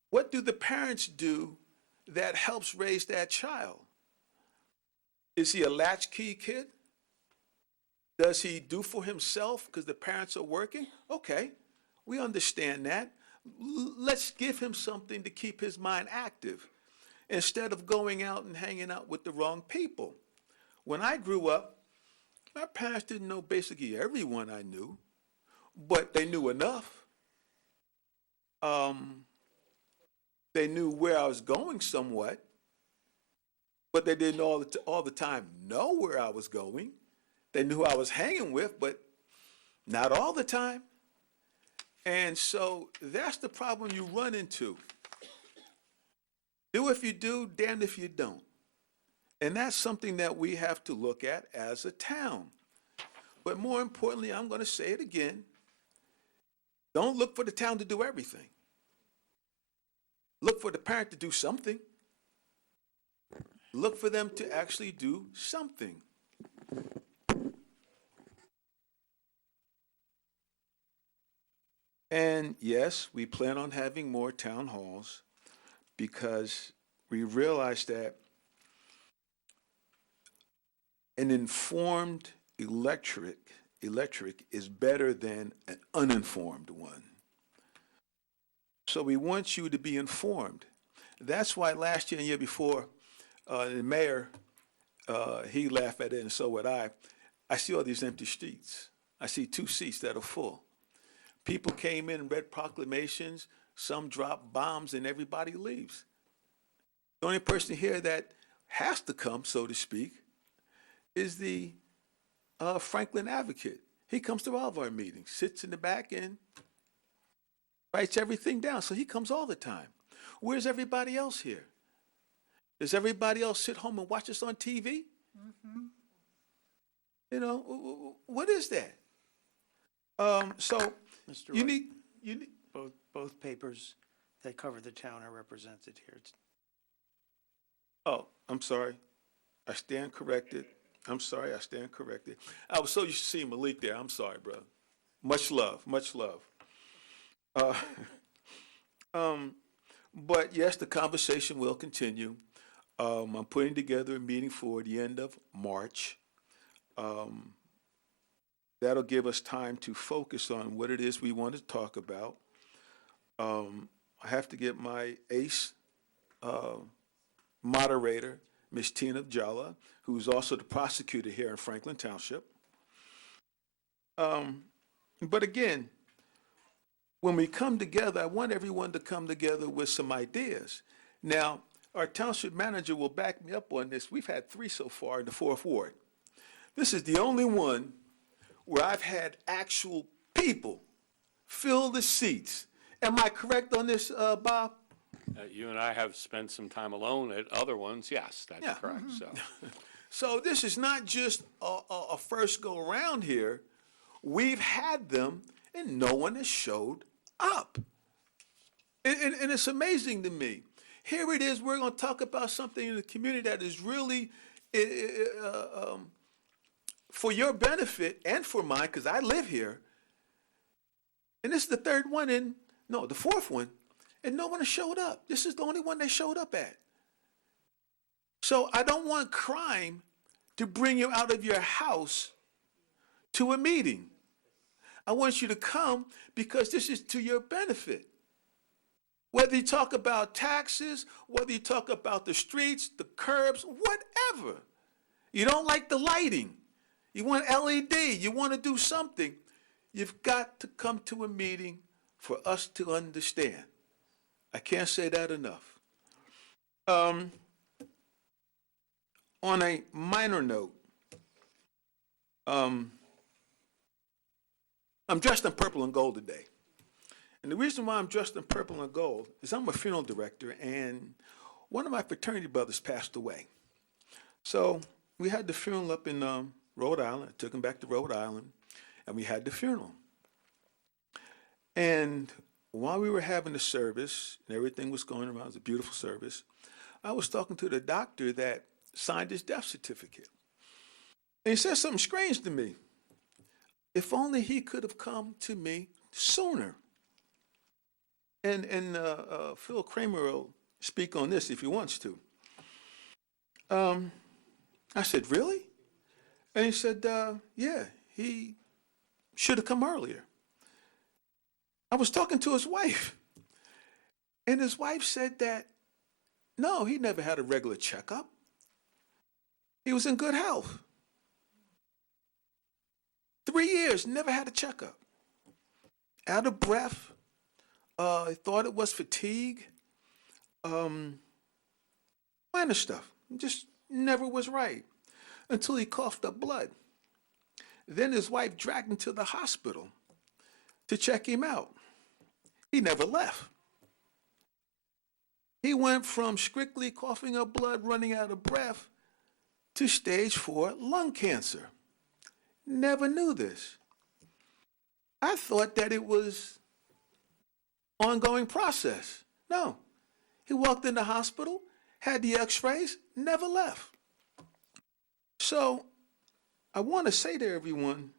What do the parents do that helps raise that child? Is he a latchkey kid? Does he do for himself because the parents are working? Okay, we understand that. Let's give him something to keep his mind active instead of going out and hanging out with the wrong people. When I grew up, my parents didn't know basically everyone I knew, but they knew enough. They knew where I was going somewhat, but they didn't all the time know where I was going. They knew who I was hanging with, but not all the time. And so that's the problem you run into. Do if you do, damned if you don't. And that's something that we have to look at as a town. But more importantly, I'm going to say it again, don't look for the town to do everything. Look for the parent to do something. Look for them to actually do something. And yes, we plan on having more town halls because we realize that an informed electorate is better than an uninformed one. So we want you to be informed. That's why last year and the year before, the mayor, he laughed at it and so would I. I see all these empty streets. I see 2 seats that are full. People came in and read proclamations, some dropped bombs, and everybody leaves. The only person here that has to come, so to speak, is the Franklin advocate. He comes to all of our meetings, sits in the back and writes everything down. So he comes all the time. Where's everybody else here? Does everybody else sit home and watch us on TV? Mm-hmm. You know, what is that? So Mr. you Wright, need both papers that cover the town are represented here. Oh, I'm sorry. I stand corrected. I'm sorry, I stand corrected. I was so used to seeing Malik there. I'm sorry, brother. Much love, much love. But yes, the conversation will continue. I'm putting together a meeting for the end of March. That'll give us time to focus on what it is we want to talk about. I have to get my ace moderator, Ms. Tina Jala, who's also the prosecutor here in Franklin Township. But again, when we come together, I want everyone to come together with some ideas. Now, our township manager will back me up on this. We've had 3 so far in the 4th Ward. This is the only one where I've had actual people fill the seats. Am I correct on this, Bob? You and I have spent some time alone at other ones. Yes, that's correct. So, So this is not just a first go around here. We've had them, and no one has showed up. And it's amazing to me. Here it is, we're going to talk about something in the community that is really for your benefit and for mine, because I live here. And this is the 3rd one, the 4th one, and no one has showed up. This is the only one they showed up at. So I don't want crime to bring you out of your house to a meeting. I want you to come because this is to your benefit. Whether you talk about taxes, whether you talk about the streets, the curbs, whatever. You don't like the lighting. You want LED. You want to do something. You've got to come to a meeting for us to understand. I can't say that enough. On a minor note, I'm dressed in purple and gold today. And the reason why I'm dressed in purple and gold is I'm a funeral director, and one of my fraternity brothers passed away. So we had the funeral up in Rhode Island. I took him back to Rhode Island, and we had the funeral. And while we were having the service, and everything was going around, it was a beautiful service, I was talking to the doctor that signed his death certificate. And he said something strange to me. If only he could have come to me sooner. And Phil Kramer will speak on this if he wants to. I said, really? And he said, yeah, he should have come earlier. I was talking to his wife, and his wife said that, no, he never had a regular checkup. He was in good health. 3 years, never had a checkup. Out of breath. I thought it was fatigue. Minor stuff. Just never was right. Until he coughed up blood. Then his wife dragged him to the hospital to check him out. He never left. He went from strictly coughing up blood, running out of breath, to stage 4 lung cancer. Never knew this. I thought that it was ongoing process. No. He walked in the hospital, had the x-rays, never left. So I want to say to everyone,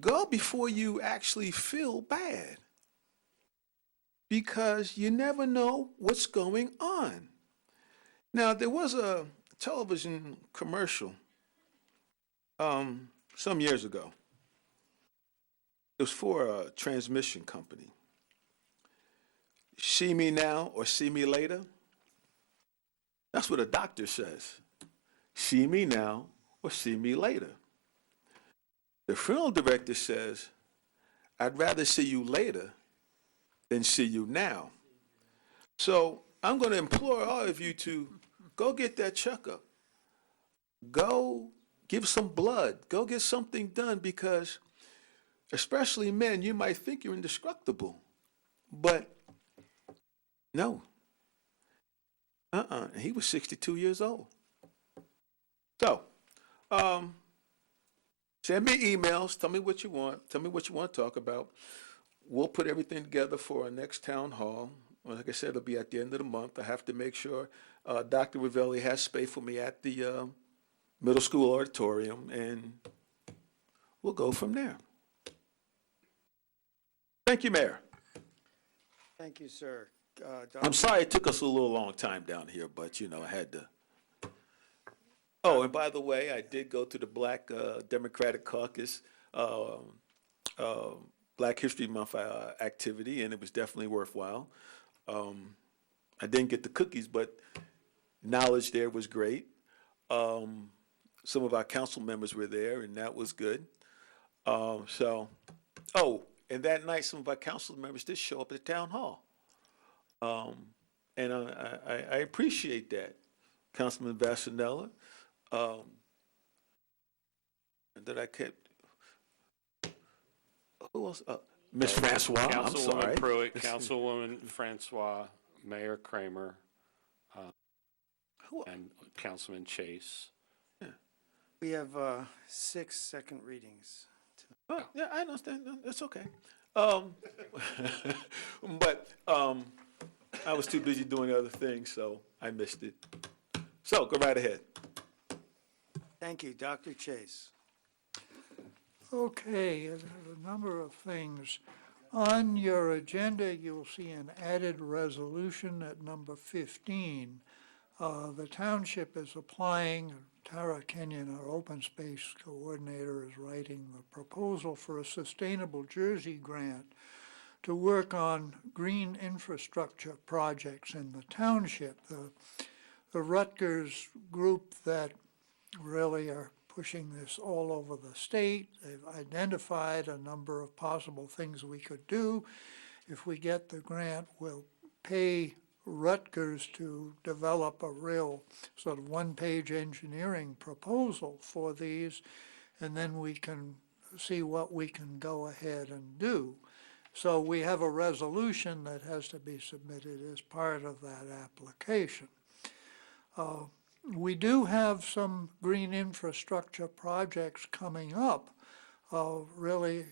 go before you actually feel bad, because you never know what's going on. Now, there was a television commercial some years ago. It was for a transmission company. See me now or see me later? That's what a doctor says. See me now or see me later. The funeral director says, I'd rather see you later than see you now. So I'm going to implore all of you to go get that checkup. Go give some blood. Go get something done, because especially men, you might think you're indestructible, but no. He was 62 years old. So, send me emails. Tell me what you want. Tell me what you want to talk about. We'll put everything together for our next town hall. Like I said, it'll be at the end of the month. I have to make sure Dr. Ravelli has space for me at the middle school auditorium, and we'll go from there. Thank you, Mayor. Thank you, sir. I'm sorry it took us a little long time down here, but, you know, I had to. Oh, and by the way, I did go to the Black Democratic Caucus Black History Month activity, and it was definitely worthwhile. I didn't get the cookies, but knowledge there was great. Some of our council members were there, and that was good. And that night, some of our council members did show up at the town hall. And I appreciate that, Councilman Vassanella. And that I kept. Who else? Miss Francois. I'm sorry. Councilwoman Pruitt, Councilwoman Francois, Mayor Kramer, and Councilman Chase. We have 6 second readings. Yeah, I understand. That's okay. But I was too busy doing other things, so I missed it. So go right ahead. Thank you. Dr. Chase. Okay, there's a number of things. On your agenda, you'll see an added resolution at number 15. The township is applying, Tara Kenyon, our open space coordinator, is writing the proposal for a Sustainable Jersey grant to work on green infrastructure projects in the township. The Rutgers group that really are pushing this all over the state, they've identified a number of possible things we could do. If we get the grant, we'll pay Rutgers to develop a real sort of one-page engineering proposal for these, and then we can see what we can go ahead and do. So we have a resolution that has to be submitted as part of that application. We do have some green infrastructure projects coming up, really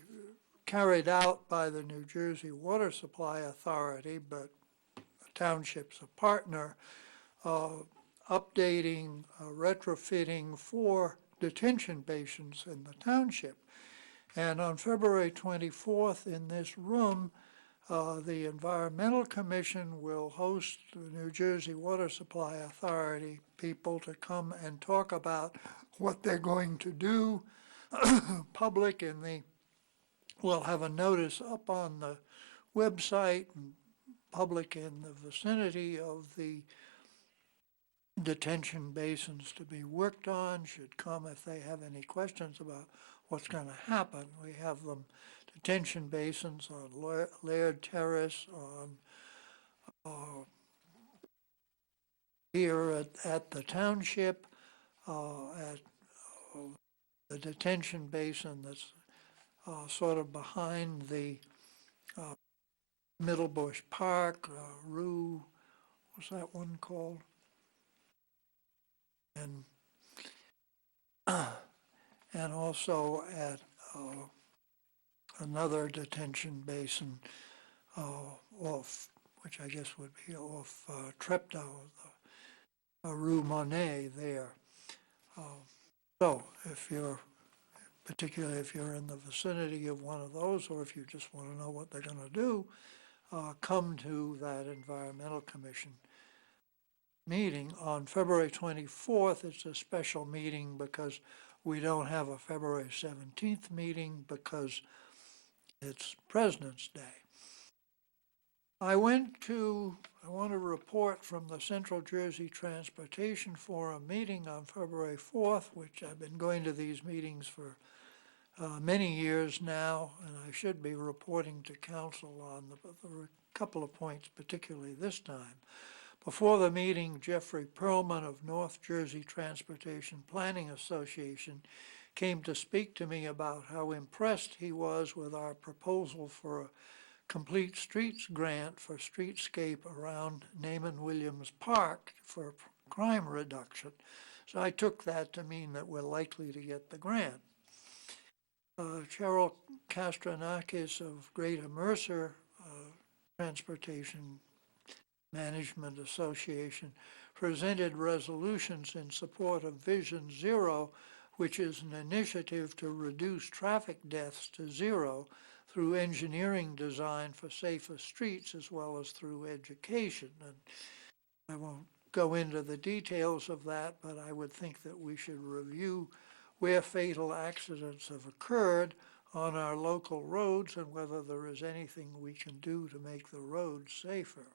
carried out by the New Jersey Water Supply Authority, but the township's a partner, updating, retrofitting 4 detention basins in the township. And on February 24th in this room, the Environmental Commission will host the New Jersey Water Supply Authority people to come and talk about what they're going to do. Public, and we'll have a notice up on the website, and public in the vicinity of the detention basins to be worked on should come if they have any questions about what's going to happen. We have them detention basins on Laird Terrace, on here at the township, at the detention basin that's sort of behind the Middlebush Park, Rue, what's that one called? And also at another detention basin off, which I guess would be off Treptow, Rue Monet there. So particularly if you're in the vicinity of one of those, or if you just want to know what they're going to do, come to that Environmental Commission meeting. On February 24th, it's a special meeting because we don't have a February 17th meeting because it's President's Day. I want to report from the Central Jersey Transportation Forum meeting on February 4th, which I've been going to these meetings for many years now, and I should be reporting to council on a couple of points, particularly this time. Before the meeting, Jeffrey Perlman of North Jersey Transportation Planning Association came to speak to me about how impressed he was with our proposal for a Complete Streets grant for streetscape around Naaman Williams Park for crime reduction. So I took that to mean that we're likely to get the grant. Cheryl Kastranakis of Greater Mercer Transportation Management Association presented resolutions in support of Vision Zero, which is an initiative to reduce traffic deaths to zero through engineering design for safer streets as well as through education. And I won't go into the details of that, but I would think that we should review where fatal accidents have occurred on our local roads and whether there is anything we can do to make the roads safer.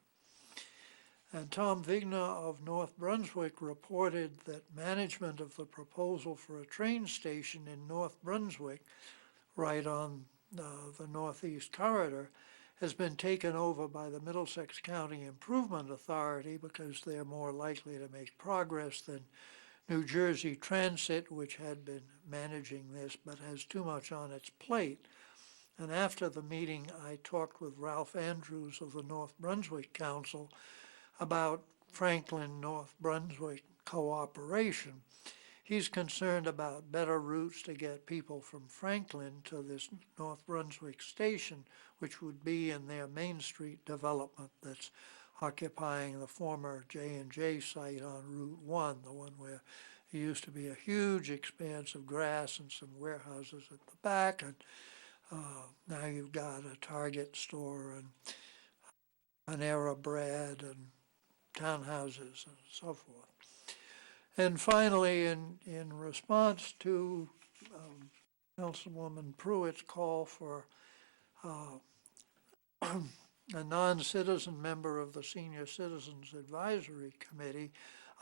And Tom Vigna of North Brunswick reported that management of the proposal for a train station in North Brunswick, right on the Northeast Corridor, has been taken over by the Middlesex County Improvement Authority because they're more likely to make progress than New Jersey Transit, which had been managing this but has too much on its plate. And after the meeting, I talked with Ralph Andrews of the North Brunswick Council about Franklin North Brunswick cooperation. He's concerned about better routes to get people from Franklin to this North Brunswick station, which would be in their Main Street development that's occupying the former J&J site on Route 1, the one where there used to be a huge expanse of grass and some warehouses at the back, and now you've got a Target store and Panera Bread and townhouses and so forth. And finally, in response to Councilwoman Pruitt's call for a non-citizen member of the Senior Citizens Advisory Committee,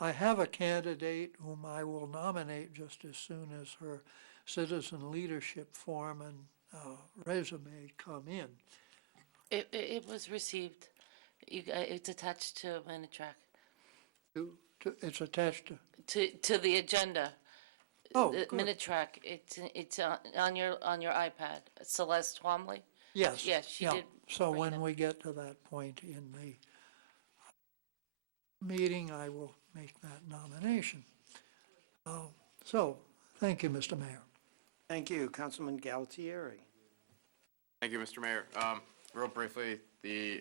I have a candidate whom I will nominate just as soon as her citizen leadership form and resume come in. It was received. It's attached to a minute track. It's attached To the agenda. Oh, The good. minute track. It's on your iPad. Celeste Twombly. Yes. Yes, she yeah. did. So bring when it. we get to that point in the meeting, I will make that nomination. So, thank you, Mr. Mayor. Thank you. Councilman Galtieri. Thank you, Mr. Mayor. Real briefly,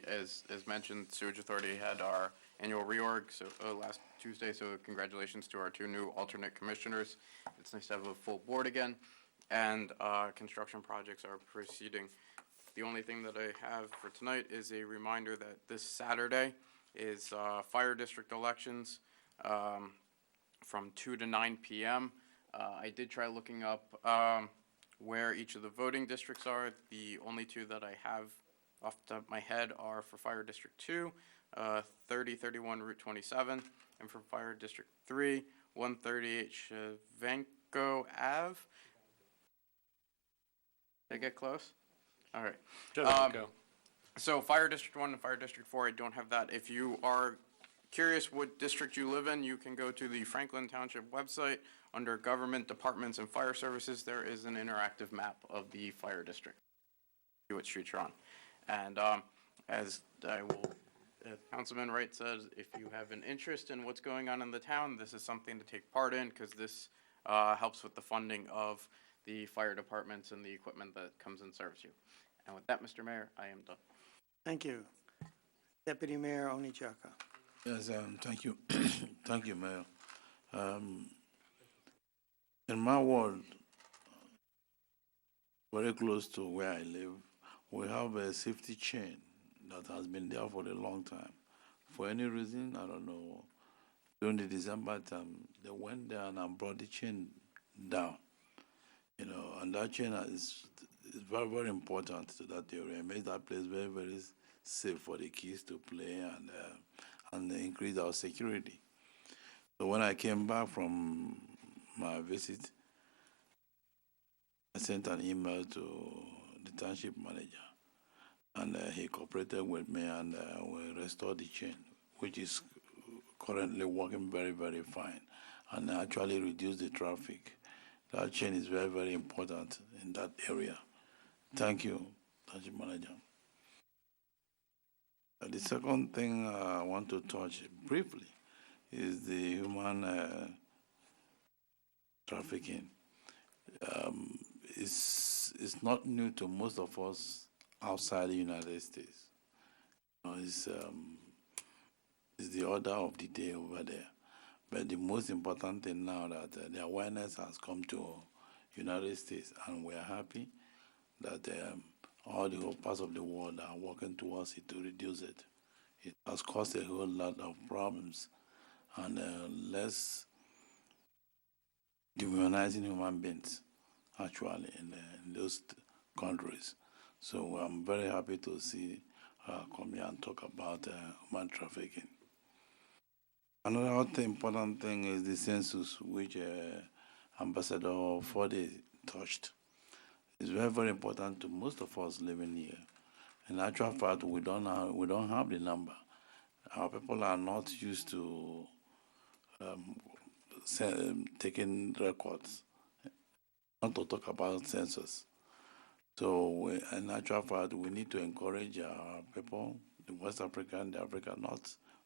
as mentioned, Sewage Authority had our annual reorg last Tuesday, so congratulations to our two new alternate commissioners. It's nice to have a full board again, and construction projects are proceeding. The only thing that I have for tonight is a reminder that this Saturday is fire district elections from 2 to 9 p.m. I did try looking up where each of the voting districts are. The only two that I have off the top of my head are for Fire District 2, 3031 Route 27, and for Fire District 3, 138 Shavenko Ave. Did I get close? All right. So Fire District 1 and Fire District 4, I don't have that. If you are curious what district you live in, you can go to the Franklin Township website. Under Government Departments and Fire Services, there is an interactive map of the fire district. See what street you're on. And as Councilman Wright says, if you have an interest in what's going on in the town, this is something to take part in, because this helps with the funding of the fire departments and the equipment that comes and serves you. And with that, Mr. Mayor, I am done. Thank you. Deputy Mayor Onichaka. Yes, thank you. Thank you, Mayor. In my ward, very close to where I live, we have a safety chain that has been there for a long time. For any reason, I don't know, during the December time, they went there and brought the chain down. You know, and that chain is very, very important to that area. It makes that place very, very safe for the kids to play and increase our security. So when I came back from my visit, I sent an email to the township manager, and he cooperated with me, and we restored the chain, which is currently working very, very fine, and actually reduced the traffic. That chain is very, very important in that area. Thank you, township manager. The second thing I want to touch briefly is the human trafficking. It's not new to most of us outside the United States. It's the order of the day over there. But the most important thing now that the awareness has come to United States, and we're happy that all the whole parts of the world are working towards it to reduce it. It has caused a whole lot of problems and less dehumanizing human beings, actually, in those countries. So I'm very happy to see her come here and talk about human trafficking. Another important thing is the census, which Ambassador Forde touched. It's very, very important to most of us living here. In actual fact, we don't have the number. Our people are not used to taking records, not to talk about census. So in actual fact, we need to encourage our people, the West African, the African,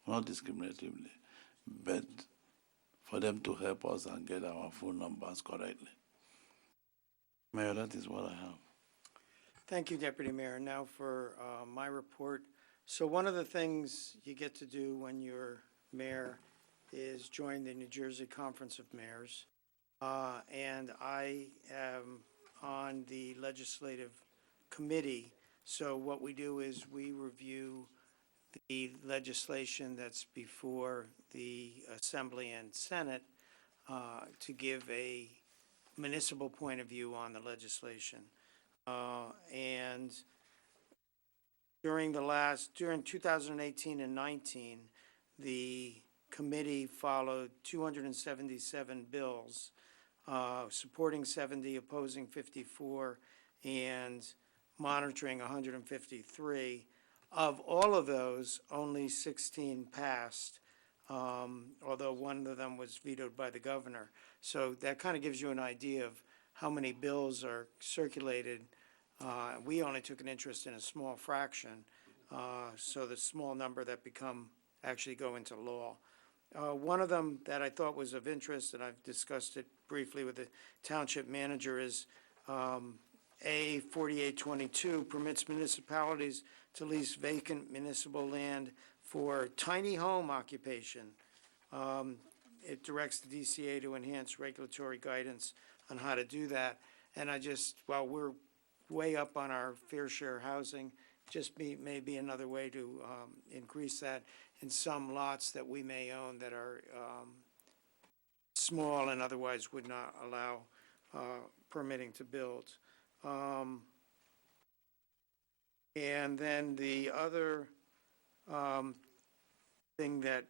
not discriminatively, but for them to help us and get our phone numbers correctly. Mayor, that is what I have. Thank you, Deputy Mayor. Now for my report. So one of the things you get to do when you're mayor is join the New Jersey Conference of Mayors. And I am on the legislative committee. So what we do is we review the legislation that's before the Assembly and Senate to give a municipal point of view on the legislation. And during 2018 and 19, the committee followed 277 bills, supporting 70, opposing 54, and monitoring 153. Of all of those, only 16 passed, although one of them was vetoed by the governor. So that kind of gives you an idea of how many bills are circulated. We only took an interest in a small fraction, so the small number that actually go into law. One of them that I thought was of interest, and I've discussed it briefly with the township manager, is A 4822 permits municipalities to lease vacant municipal land for tiny home occupation. It directs the DCA to enhance regulatory guidance on how to do that. And while we're way up on our fair share housing, may be another way to increase that in some lots that we may own that are small and otherwise would not allow permitting to build. And then the other thing that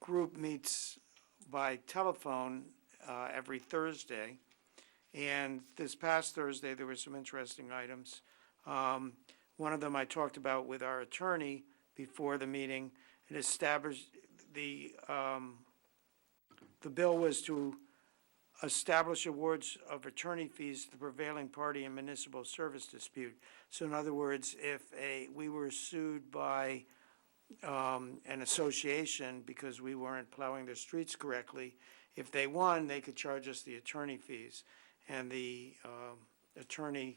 group meets by telephone every Thursday. And this past Thursday, there were some interesting items. One of them I talked about with our attorney before the meeting. It established the bill was to establish awards of attorney fees to the prevailing party in municipal service dispute. So in other words, if we were sued by an association because we weren't plowing their streets correctly, if they won, they could charge us the attorney fees. And the attorney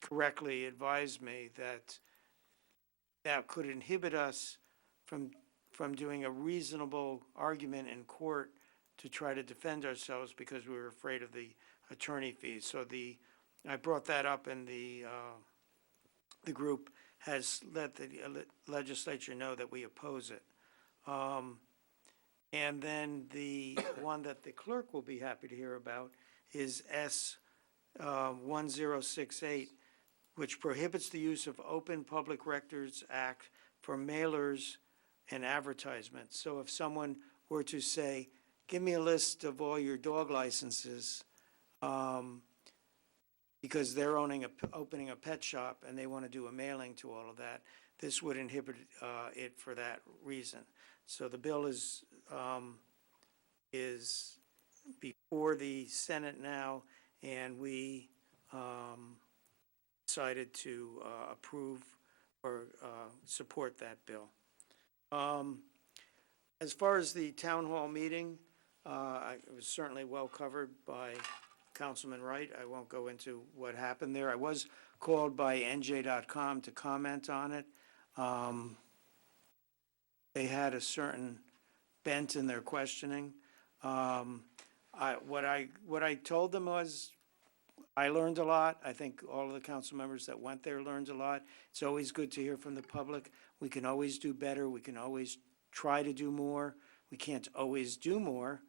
correctly advised me that that could inhibit us from doing a reasonable argument in court to try to defend ourselves because we were afraid of the attorney fees. So I brought that up, and the group has let the legislature know that we oppose it. And then the one that the clerk will be happy to hear about is S 1068, which prohibits the use of Open Public Records Act for mailers and advertisements. So if someone were to say, give me a list of all your dog licenses, because they're opening a pet shop and they want to do a mailing to all of that, this would inhibit it for that reason. So the bill is before the Senate now, and we decided to approve or support that bill. As far as the town hall meeting, it was certainly well covered by Councilman Wright. I won't go into what happened there. I was called by NJ.com to comment on it. They had a certain bent in their questioning. What I told them was, I learned a lot. I think all of the council members that went there learned a lot. It's always good to hear from the public. We can always do better. We can always try to do more. We can't always do more.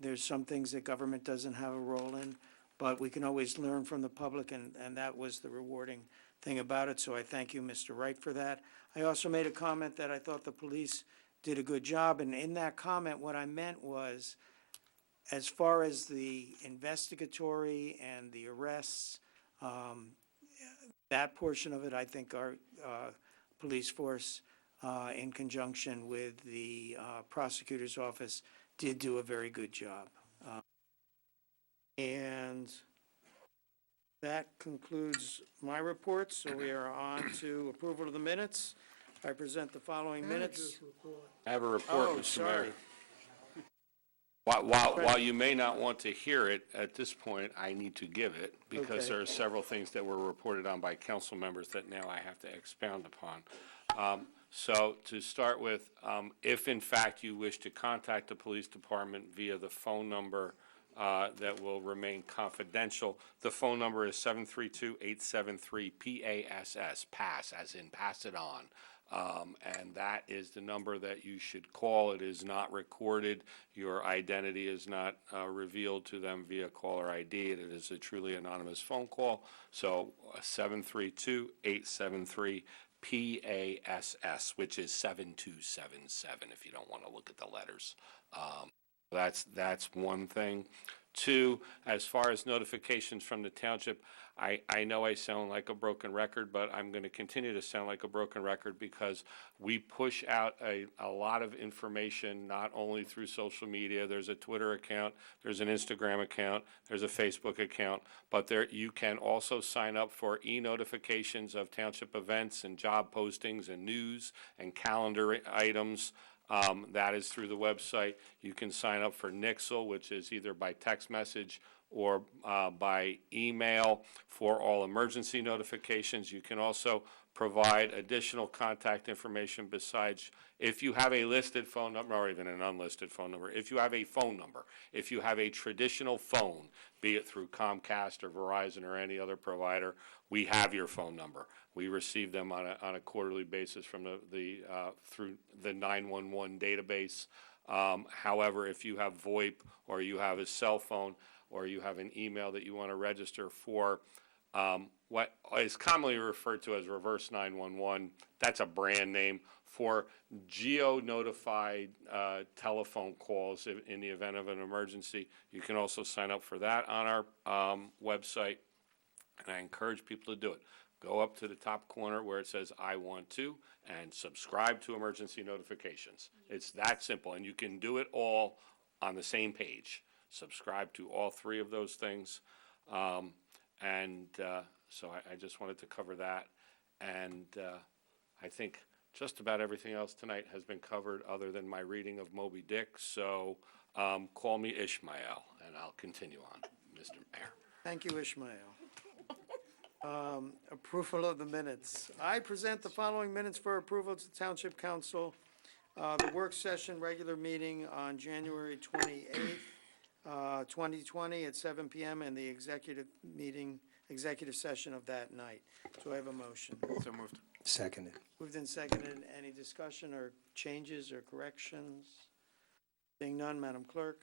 There's some things that government doesn't have a role in, but we can always learn from the public, and that was the rewarding thing about it. So I thank you, Mr. Wright, for that. I also made a comment that I thought the police did a good job, and in that comment, what I meant was, as far as the investigatory and the arrests, that portion of it, I think our police force, in conjunction with the prosecutor's office, did do a very good job. And that concludes my report, so we are on to approval of the minutes. I present the following minutes. I have a report, Oh, Mr. Mayor. sorry. While you may not want to hear it, at this point, I need to give it, because Okay. there are several things that were reported on by council members that now I have to expound upon. So to start with, if in fact you wish to contact the police department via the phone number that will remain confidential, the phone number is 732-873-PASS, pass, as in pass it on. And that is the number that you should call. It is not recorded. Your identity is not revealed to them via caller ID. It is a truly anonymous phone call. So 732-873-PASS, which is 7277 if you don't want to look at the letters. That's one thing. Two, as far as notifications from the township, I know I sound like a broken record, but I'm going to continue to sound like a broken record because we push out a lot of information, not only through social media. There's a Twitter account, there's an Instagram account, there's a Facebook account, but there you can also sign up for e-notifications of township events and job postings and news and calendar items. That is through the website. You can sign up for Nixle, which is either by text message or by email for all emergency notifications. You can also provide additional contact information besides, if you have a listed phone number or even an unlisted phone number, if you have a phone number, if you have a traditional phone, be it through Comcast or Verizon or any other provider, we have your phone number. We receive them on a quarterly basis from through the 911 database. However, if you have VoIP or you have a cell phone or you have an email that you want to register for, what is commonly referred to as reverse 911, that's a brand name for geo-notified telephone calls in the event of an emergency. You can also sign up for that on our website, and I encourage people to do it. Go up to the top corner where it says I want to and subscribe to emergency notifications. It's that simple, and you can do it all on the same page. Subscribe to all three of those things. So I just wanted to cover that. And I think just about everything else tonight has been covered other than my reading of Moby Dick. So call me Ishmael, and I'll continue on, Mr. Mayor. Thank you, Ishmael. Approval of the minutes. I present the following minutes for approval to Township Council. The work session regular meeting on January 28th, 2020 at 7 p.m. and the executive session of that night. Do I have a motion? So moved. Seconded. Moved and seconded. Any discussion or changes or corrections? Seeing none, Madam Clerk.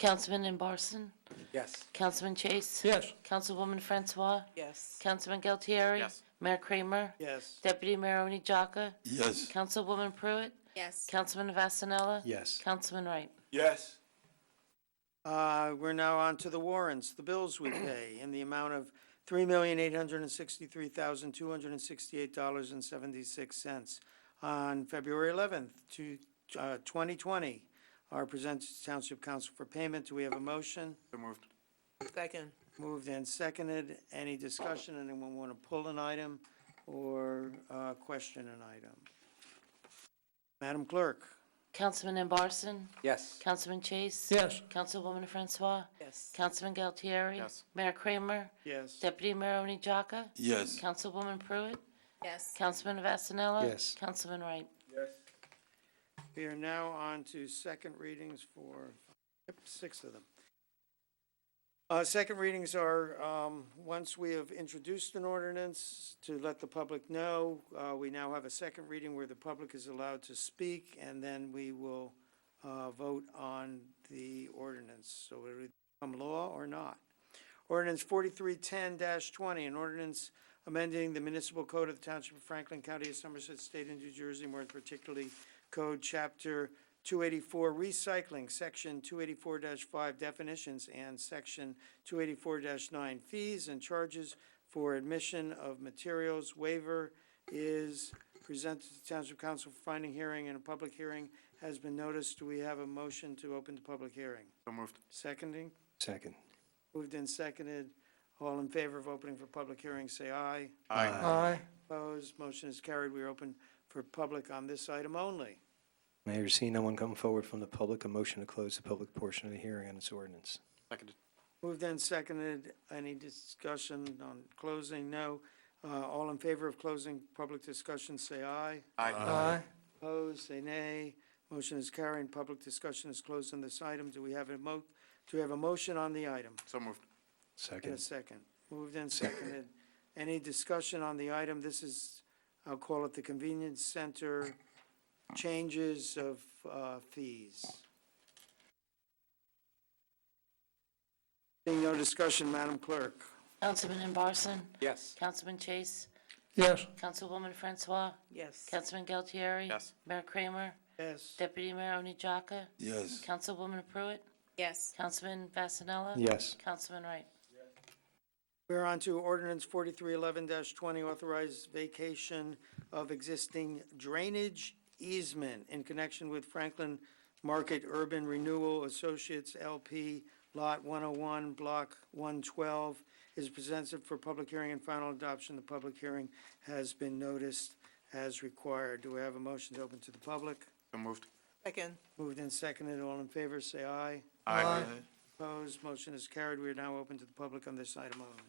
Councilman Imbarson? Yes. Councilman Chase? Yes. Councilwoman Francois? Yes. Councilman Galtieri? Yes. Mayor Kramer? Yes. Deputy Mayor Oni Jaka? Yes. Councilwoman Pruitt? Yes. Councilman Vasanella? Yes. Councilman Wright? Yes. We're now on to the warrants, the bills we pay, in the amount of $3,863,268.76 on February 11th, 2020, are presented to Township Council for payment. Do we have a motion? So moved. Second. Moved and seconded. Any discussion? Anyone want to pull an item or question an item? Madam Clerk? Councilman Imbarson? Yes. Councilman Chase? Yes. Councilwoman Francois? Yes. Councilman Galtieri? Yes. Mayor Kramer? Yes. Deputy Mayor Oni Jaka? Yes. Councilwoman Pruitt? Yes. Councilman Vasanella? Yes. Councilman Wright? We are now on to second readings for 6 of them. Second readings are, once we have introduced an ordinance to let the public know, we now have a second reading where the public is allowed to speak, and then we will vote on the ordinance. So it will become law or not. Ordinance 4310-20, an ordinance amending the municipal code of the Township of Franklin, County of Somerset, State of New Jersey, more particularly Code Chapter 284 Recycling, Section 284-5 Definitions, and Section 284-9 Fees and Charges for Admission of Materials. Waiver is presented to the Township Council for finding hearing, and a public hearing has been noticed. Do we have a motion to open the public hearing? So moved. Seconding? Second. Moved and seconded. All in favor of opening for public hearing, say aye. Aye. Aye. Opposed? Motion is carried. We are open for public on this item only. Mayor, seeing no one come forward from the public, a motion to close the public portion of the hearing on this ordinance. Seconded. Moved and seconded. Any discussion on closing? No. All in favor of closing public discussion, say aye. Aye. Aye. Opposed, say nay. Motion is carried. Public discussion is closed on this item. Do we have a motion on the item? So moved. And Second. a second. Moved and seconded. Any discussion on the item? This is, I'll call it the convenience center changes of fees. Seeing no discussion, Madam Clerk. Councilman Imbarson? Yes. Councilman Chase? Yes. Councilwoman Francois? Yes. Councilman Galtieri? Yes. Mayor Kramer? Yes. Deputy Mayor Oni Jaka? Yes. Councilwoman Pruitt? Yes. Councilman Vasanella? Yes. Councilman Wright? We're on to ordinance 4311-20, authorized vacation of existing drainage easement in connection with Franklin Market Urban Renewal Associates LP Lot 101, Block 112, is presented for public hearing and final adoption. The public hearing has been noticed as required. Do we have a motion to open to the public? So moved. Second. Moved and seconded. All in favor, say aye. Aye. Opposed, motion is carried. We are now open to the public on this item only.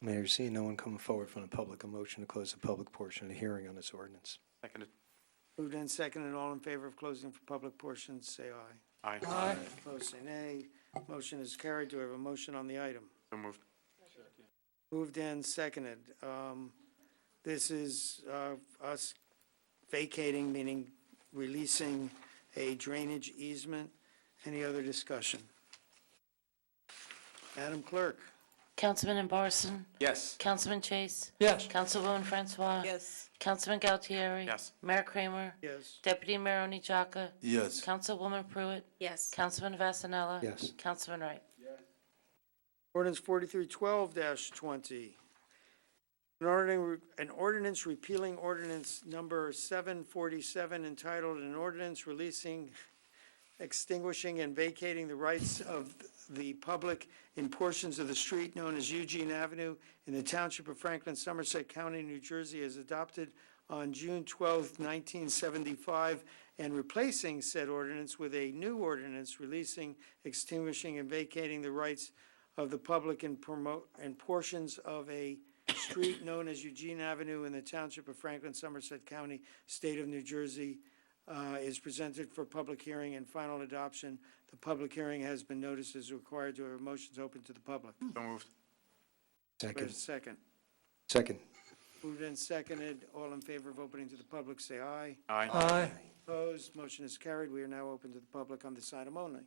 Mayor, seeing no one come forward from the public, a motion to close the public portion of the hearing on this ordinance. Seconded. Moved and seconded. All in favor of closing for public portions, say aye. Aye. Aye. Opposed, say nay. Motion is carried. Do we have a motion on the item? So moved. Moved and seconded. This is us vacating, meaning releasing a drainage easement. Any other discussion? Madam Clerk? Councilman Imbarson? Yes. Councilman Chase? Yes. Councilwoman Francois? Yes. Councilman Galtieri? Yes. Mayor Kramer? Yes. Deputy Mayor Oni Jaka? Yes. Councilwoman Pruitt? Yes. Councilman Vasanella? Yes. Councilman Wright? Ordinance 4312-20. An ordinance repealing ordinance number 747 entitled an ordinance releasing, extinguishing, and vacating the rights of the public in portions of the street known as Eugene Avenue in the Township of Franklin, Somerset County, New Jersey, as adopted on June 12, 1975, and replacing said ordinance with a new ordinance releasing, extinguishing, and vacating the rights of the public in portions of a street known as Eugene Avenue in the Township of Franklin, Somerset County, State of New Jersey, is presented for public hearing and final adoption. The public hearing has been noticed as required. Do we have motions open to the public? So moved. Do we have Second. a second? Second. Moved and seconded. All in favor of opening to the public, say aye. Aye. Aye. Opposed? Motion is carried. We are now open to the public on this item only.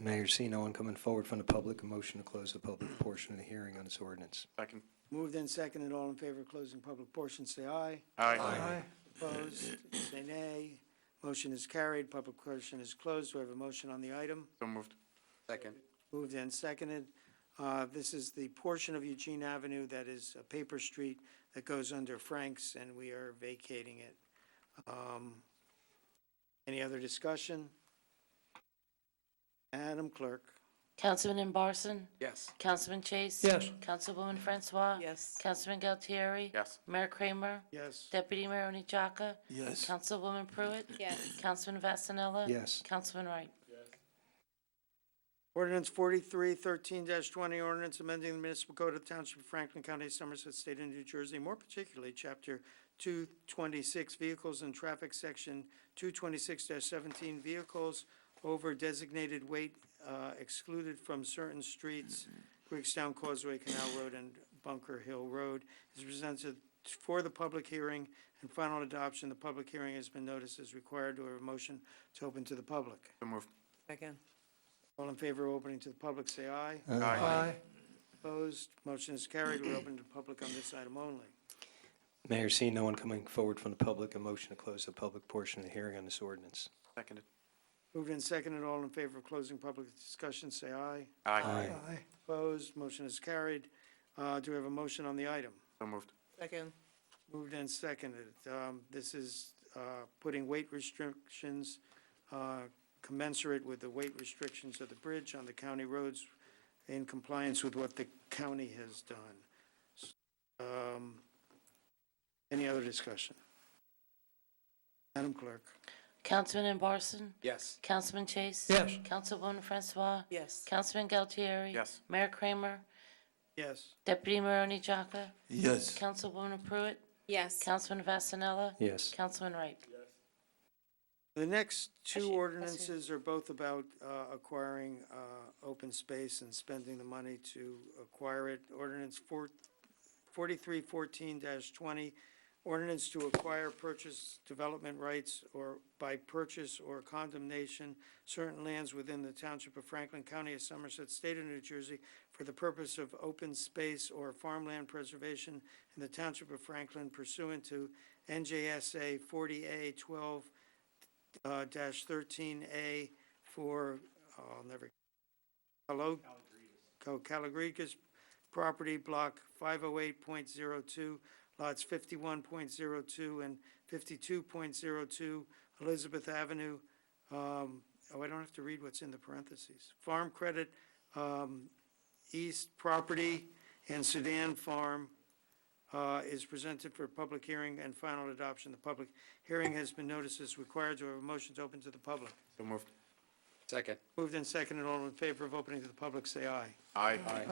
Mayor, seeing no one coming forward from the public, a motion to close the public portion of the hearing on this ordinance. Second. Moved and seconded. All in favor of closing public portion, say aye. Aye. Aye. Opposed? Say nay. Motion is carried. Public portion is closed. Do we have a motion on the item? So moved. Second. Moved and seconded. This is the portion of Eugene Avenue that is a paper street that goes under Frank's, and we are vacating it. Any other discussion? Madam Clerk? Councilman Imbarson? Yes. Councilman Chase? Yes. Councilwoman Francois? Yes. Councilman Galtieri? Yes. Mayor Kramer? Yes. Deputy Mayor Oni Jaka? Yes. Councilwoman Pruitt? Yes. Councilman Vasanella? Yes. Councilman Wright? Ordinance 4313-20, ordinance amending the municipal code of the Township of Franklin County, Somerset State of New Jersey, more particularly Chapter 226, Vehicles and Traffic, Section 226-17, Vehicles over designated weight excluded from certain streets, Brickstown Causeway, Canal Road, and Bunker Hill Road, is presented for the public hearing and final adoption. The public hearing has been noticed as required. Do I have a motion to open to the public? So moved. Second. All in favor of opening to the public, say aye. Aye. Opposed? Motion is carried. We're open to the public on this item only. Mayor, seeing no one coming forward from the public, a motion to close the public portion of the hearing on this ordinance. Seconded. Moved and seconded. All in favor of closing public discussion, say aye. Aye. Aye. Opposed? Motion is carried. Do we have a motion on the item? So moved. Second. Moved and seconded. This is putting weight restrictions commensurate with the weight restrictions of the bridge on the county roads in compliance with what the county has done. Any other discussion? Madam Clerk? Councilman Barson? Yes. Councilman Chase? Yes. Councilwoman Francois? Yes. Councilman Galtieri? Yes. Mayor Kramer? Yes. Deputy Mayor Oni Jaka? Yes. Councilwoman Pruitt? Yes. Councilman Vasanella? Yes. Councilman Wright? The next two Actually, ordinances are both about acquiring open space and spending the money to acquire it. Ordinance 4314-20, ordinance to acquire, purchase, development rights, or by purchase or condemnation, certain lands within the Township of Franklin, County of Somerset, State of New Jersey, for the purpose of open space or farmland preservation in the Township of Franklin pursuant to NJSA 40A 12-13A for, Calagrigas property, block 508.02, lots 51.02 and 52.02, Elizabeth Avenue. I don't have to read what's in the parentheses. Farm Credit East property and Sudan Farm is presented for public hearing and final adoption. The public hearing has been noticed as required. Do I have a motion to open to the public? So moved. Second. Moved and seconded. All in favor of opening to the public, say aye. Aye. Aye.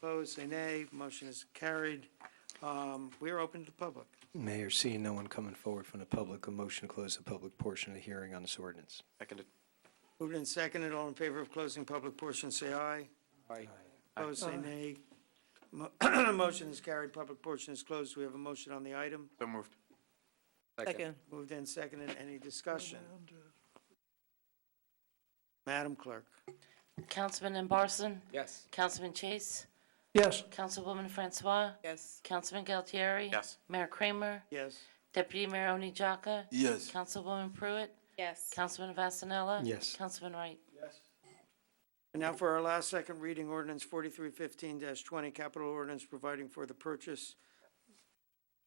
Opposed, say nay. Motion is carried. We are open to the public. Mayor, seeing no one coming forward from the public, a motion to close the public portion of the hearing on this ordinance. Seconded. Moved and seconded. All in favor of closing public portion, say aye. Aye. Opposed, say Aye. nay. Motion is carried. Public portion is closed. We have a motion on the item. So moved. Second. Moved and seconded. Any discussion? Madam Clerk? Councilman Barson? Yes. Councilman Chase? Yes. Councilwoman Francois? Yes. Councilman Galtieri? Yes. Mayor Kramer? Yes. Deputy Mayor Oni Jaka? Yes. Councilwoman Pruitt? Yes. Councilman Vasanella? Yes. Councilman Wright? And now for our last second reading, ordinance 4315-20, capital ordinance providing for the purchase,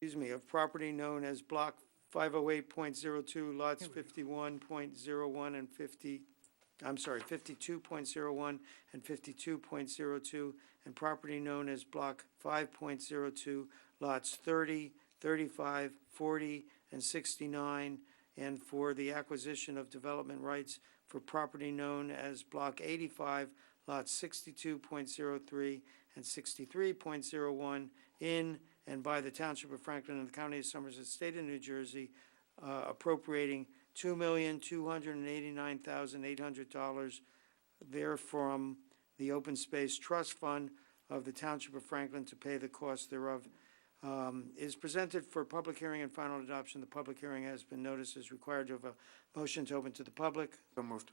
of property known as block 508.02, lots 51.01 and 52.01 and 52.02, and property known as block 5.02, lots 30, 35, 40, and 69, and for the acquisition of development rights for property known as Block 85, lots 62.03 and 63.01 in and by the Township of Franklin and the County of Somerset, State of New Jersey, appropriating $2,289,800 therefrom the Open Space Trust Fund of the Township of Franklin to pay the cost thereof. Is presented for public hearing and final adoption. The public hearing has been noticed as required. To have a motion to open to the public. So moved.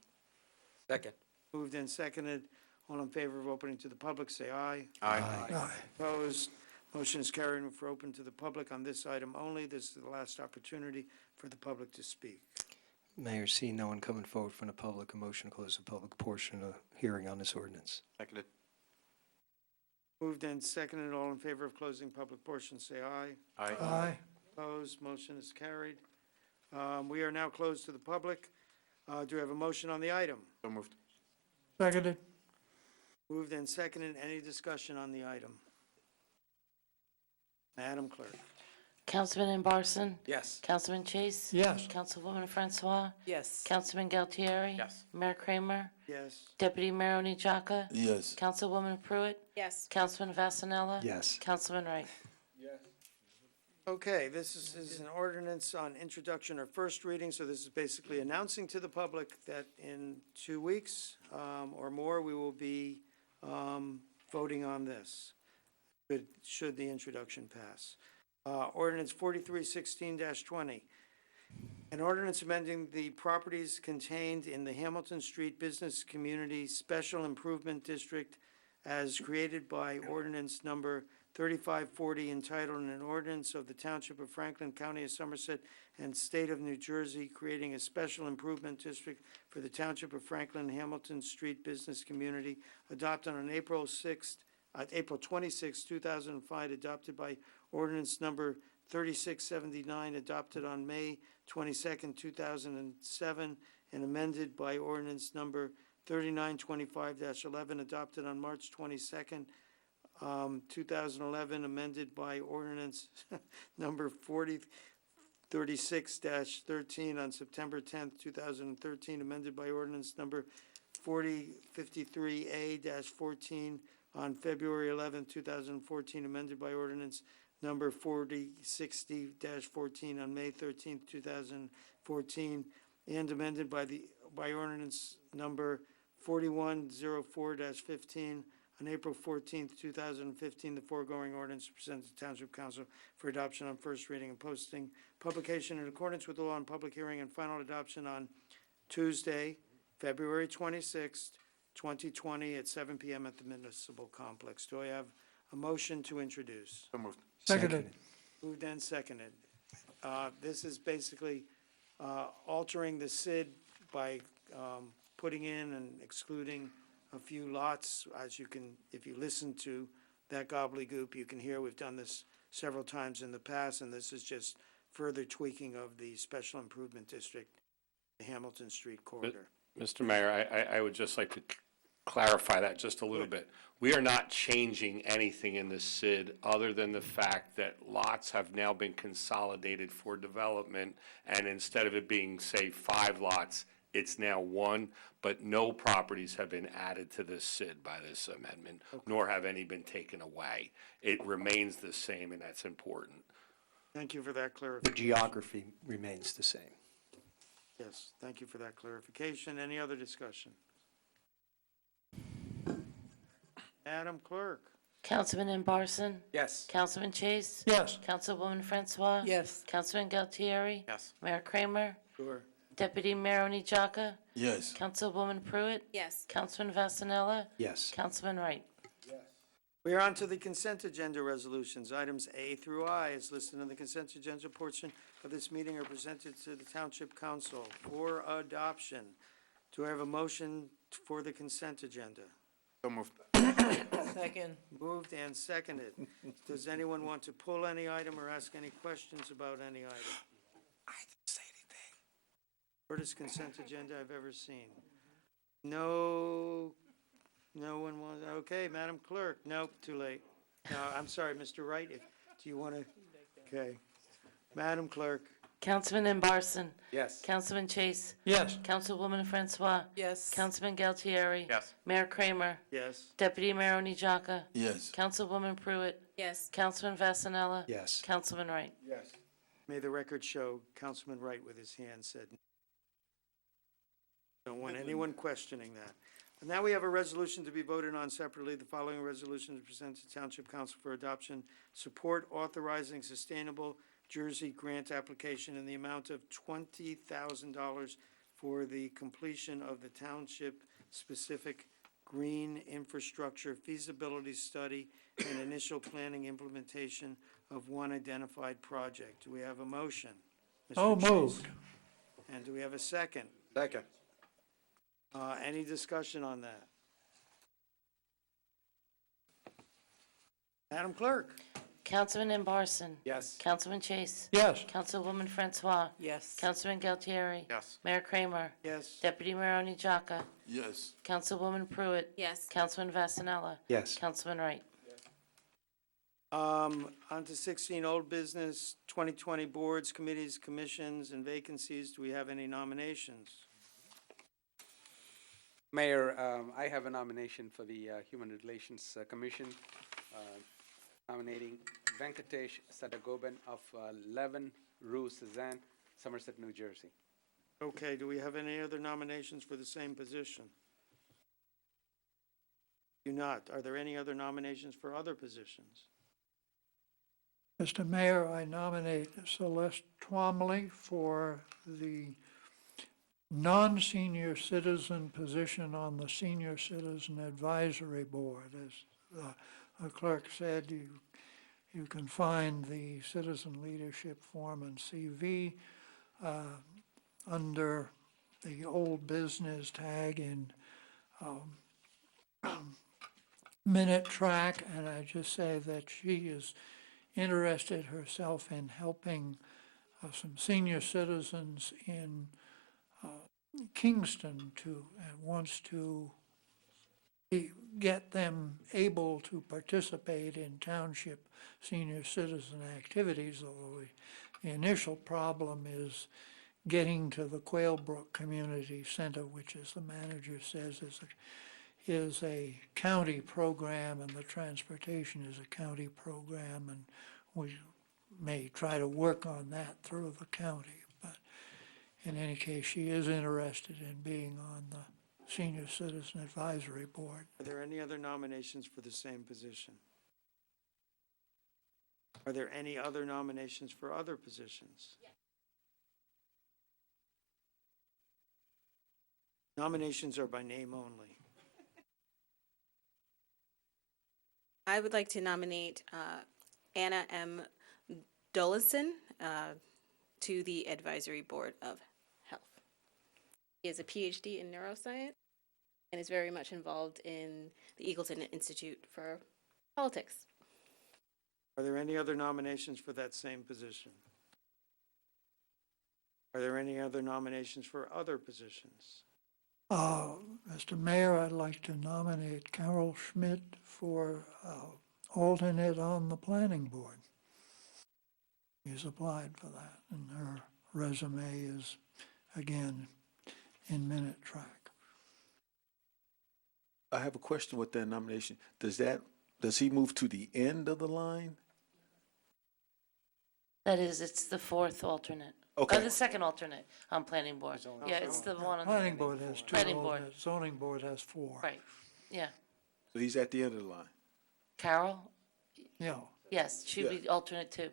Second. Moved and seconded. All in favor of opening to the public, say aye. Aye. Aye. Opposed? Motion is carried for open to the public on this item only. This is the last opportunity for the public to speak. Mayor, seeing no one coming forward from the public, a motion to close the public portion of the hearing on this ordinance. Seconded. Moved and seconded. All in favor of closing public portion, say aye. Aye. Aye. Opposed? Motion is carried. We are now closed to the public. Do we have a motion on the item? So moved. Seconded. Moved and seconded. Any discussion on the item? Madam Clerk? Councilman Barson? Yes. Councilman Chase? Yes. Councilwoman Francois? Yes. Councilman Galtieri? Yes. Mayor Kramer? Yes. Deputy Mayor Oni Jaka? Yes. Councilwoman Pruitt? Yes. Councilman Vasanella? Yes. Councilman Wright? Okay, this is an ordinance on introduction or first reading, so this is basically announcing to the public that in 2 weeks or more, we will be voting on this, should the introduction pass. Ordinance 4316-20. An ordinance amending the properties contained in the Hamilton Street Business Community Special Improvement District as created by ordinance number 3540, entitled an ordinance of the Township of Franklin, County of Somerset, and State of New Jersey, creating a special improvement district for the Township of Franklin Hamilton Street Business Community, adopted on April 26, 2005, adopted by ordinance number 3679, adopted on May 22nd, 2007, and amended by ordinance number 3925-11, adopted on March 22nd, 2011, amended by ordinance number 4036-13 on September 10th, 2013, amended by ordinance number 4053A-14 on February 11th, 2014, amended by ordinance number 4060-14 on May 13th, 2014, and amended by ordinance number 4104-15 on April 14th, 2015. The foregoing ordinance presented to Township Council for adoption on first reading and posting, publication in accordance with the law, and public hearing and final adoption on Tuesday, February 26th, 2020 at 7 p.m. at the Municipal Complex. Do I have a motion to introduce? So moved. Seconded. Moved and seconded. This is basically altering the SID by putting in and excluding a few lots. As you can, if you listen to that gobbledygook, you can hear we've done this several times in the past, and this is just further tweaking of the Special Improvement District, the Hamilton Street corridor. Mr. Mayor, I would just like to clarify that just a little bit. We are not changing anything in the SID other than the fact that lots have now been consolidated for development, and instead of it being, say, 5 lots, it's now 1, but no properties have been added to this SID by this amendment, nor have any been taken away. It remains the same, and that's important. Thank you for that The clarification. geography remains the same. Yes, thank you for that clarification. Any other discussion? Madam Clerk? Councilman Imbarson? Yes. Councilman Chase? Yes. Councilwoman Francois? Yes. Councilman Galtieri? Yes. Mayor Kramer? Sure. Deputy Mayor Oni Jaka? Yes. Councilwoman Pruitt? Yes. Councilman Vasanella? Yes. Councilman Wright? We are on to the consent agenda resolutions. Items A through I, as listed in the consent agenda portion of this meeting, are presented to the Township Council for adoption. Do I have a motion for the consent agenda? So moved. Second. Moved and seconded. Does anyone want to pull any item or ask any questions about any item? I didn't say anything. Shortest consent agenda I've ever seen. No one wants, okay, Madam Clerk, nope, too late. No, I'm sorry, Mr. Wright, do you want to, okay. Madam Clerk? Councilman Imbarson? Yes. Councilman Chase? Yes. Councilwoman Francois? Yes. Councilman Galtieri? Yes. Mayor Kramer? Yes. Deputy Mayor Oni Jaka? Yes. Councilwoman Pruitt? Yes. Councilman Vasanella? Yes. Councilman Wright? Yes. May the record show Councilman Wright with his hand said no. Don't want anyone questioning that. And now we have a resolution to be voted on separately. The following resolution is presented to Township Council for adoption. Support authorizing sustainable Jersey grant application in the amount of $20,000 for the completion of the township-specific green infrastructure feasibility study and initial planning implementation of one identified project. Do we have a motion? So Mr. Chase? moved. And do we have a second? Second. Any discussion on that? Madam Clerk? Councilman Imbarson? Yes. Councilman Chase? Yes. Councilwoman Francois? Yes. Councilman Galtieri? Yes. Mayor Kramer? Yes. Deputy Mayor Oni Jaka? Yes. Councilwoman Pruitt? Yes. Councilman Vasanella? Yes. Councilman Wright? On to 16, old business, 2020 boards, committees, commissions, and vacancies. Do we have any nominations? Mayor, I have a nomination for the Human Relations Commission, nominating Venkatesh Sadagoban of 11 Rue Cezanne, Somerset, New Jersey. Okay, do we have any other nominations for the same position? Do not. Are there any other nominations for other positions? Mr. Mayor, I nominate Celeste Twomley for the non-senior citizen position on the Senior Citizen Advisory Board. As the clerk said, you can find the citizen leadership form and CV under the old business tag in minute track, and I just say that she is interested herself in helping some senior citizens in Kingston and wants to get them able to participate in township senior citizen activities, although the initial problem is getting to the Quail Brook Community Center, which, as the manager says, is a county program, and the transportation is a county program, and we may try to work on that through the county. But in any case, she is interested in being on the Senior Citizen Advisory Board. Are there any other nominations for the same position? Are there any other nominations for other positions? Yes. Nominations are by name only. I would like to nominate Anna M. Dollison to the Advisory Board of Health. He has a PhD in neuroscience and is very much involved in the Eagleton Institute for Politics. Are there any other nominations for that same position? Are there any other nominations for other positions? Mr. Mayor, I'd like to nominate Carol Schmidt for alternate on the planning board. She's applied for that, and her resume is, again, in minute track. I have a question with that nomination. Does he move to the end of the line? That is, it's the fourth alternate. Okay. The second alternate on planning board. Yeah, it's the one on the. Planning board has two Planning board. alternates, zoning board has four. Right, yeah. So he's at the end of the line. Carol? Yeah. Yes, she'd be alternate too.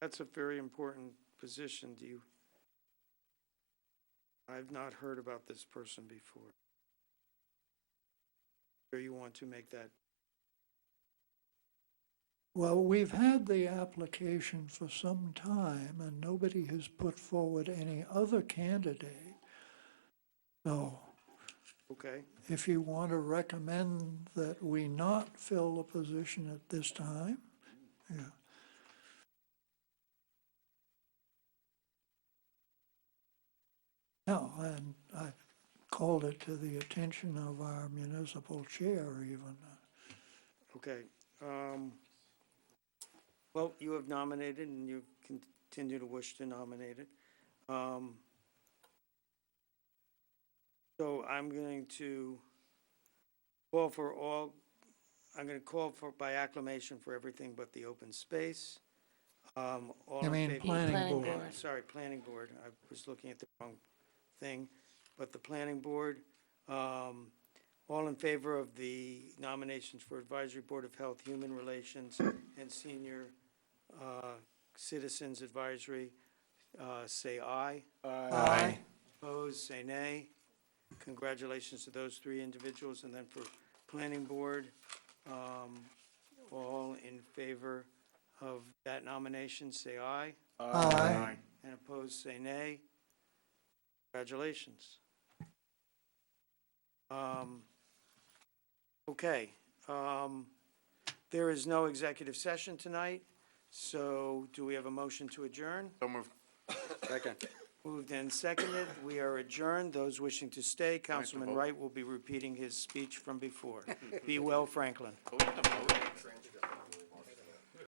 That's a very important position. I've not heard about this person before. Or you want to make that? Well, we've had the application for some time, and nobody has put forward any other candidate. So, Okay. if you want to recommend that we not fill the position at this time, yeah. No, and I called it to the attention of our municipal chair even. Okay. Well, you have nominated, and you continue to wish to nominate it. So I'm going to call for by acclamation for everything but the open space. All You in mean favor- planning board. Sorry, planning board. I was looking at the wrong thing. But the planning board, all in favor of the nominations for Advisory Board of Health, Human Relations, and Senior Citizens Advisory, say aye. Aye. Opposed, say nay. Congratulations to those three individuals. And then for Planning Board, all in favor of that nomination, say aye. Aye. And opposed, say nay. Congratulations. Okay. There is no executive session tonight, so do we have a motion to adjourn? So moved. Second. Moved and seconded. We are adjourned. Those wishing to stay, Councilman Wright will be repeating his speech from before. Be well, Franklin. Oh, we have to vote.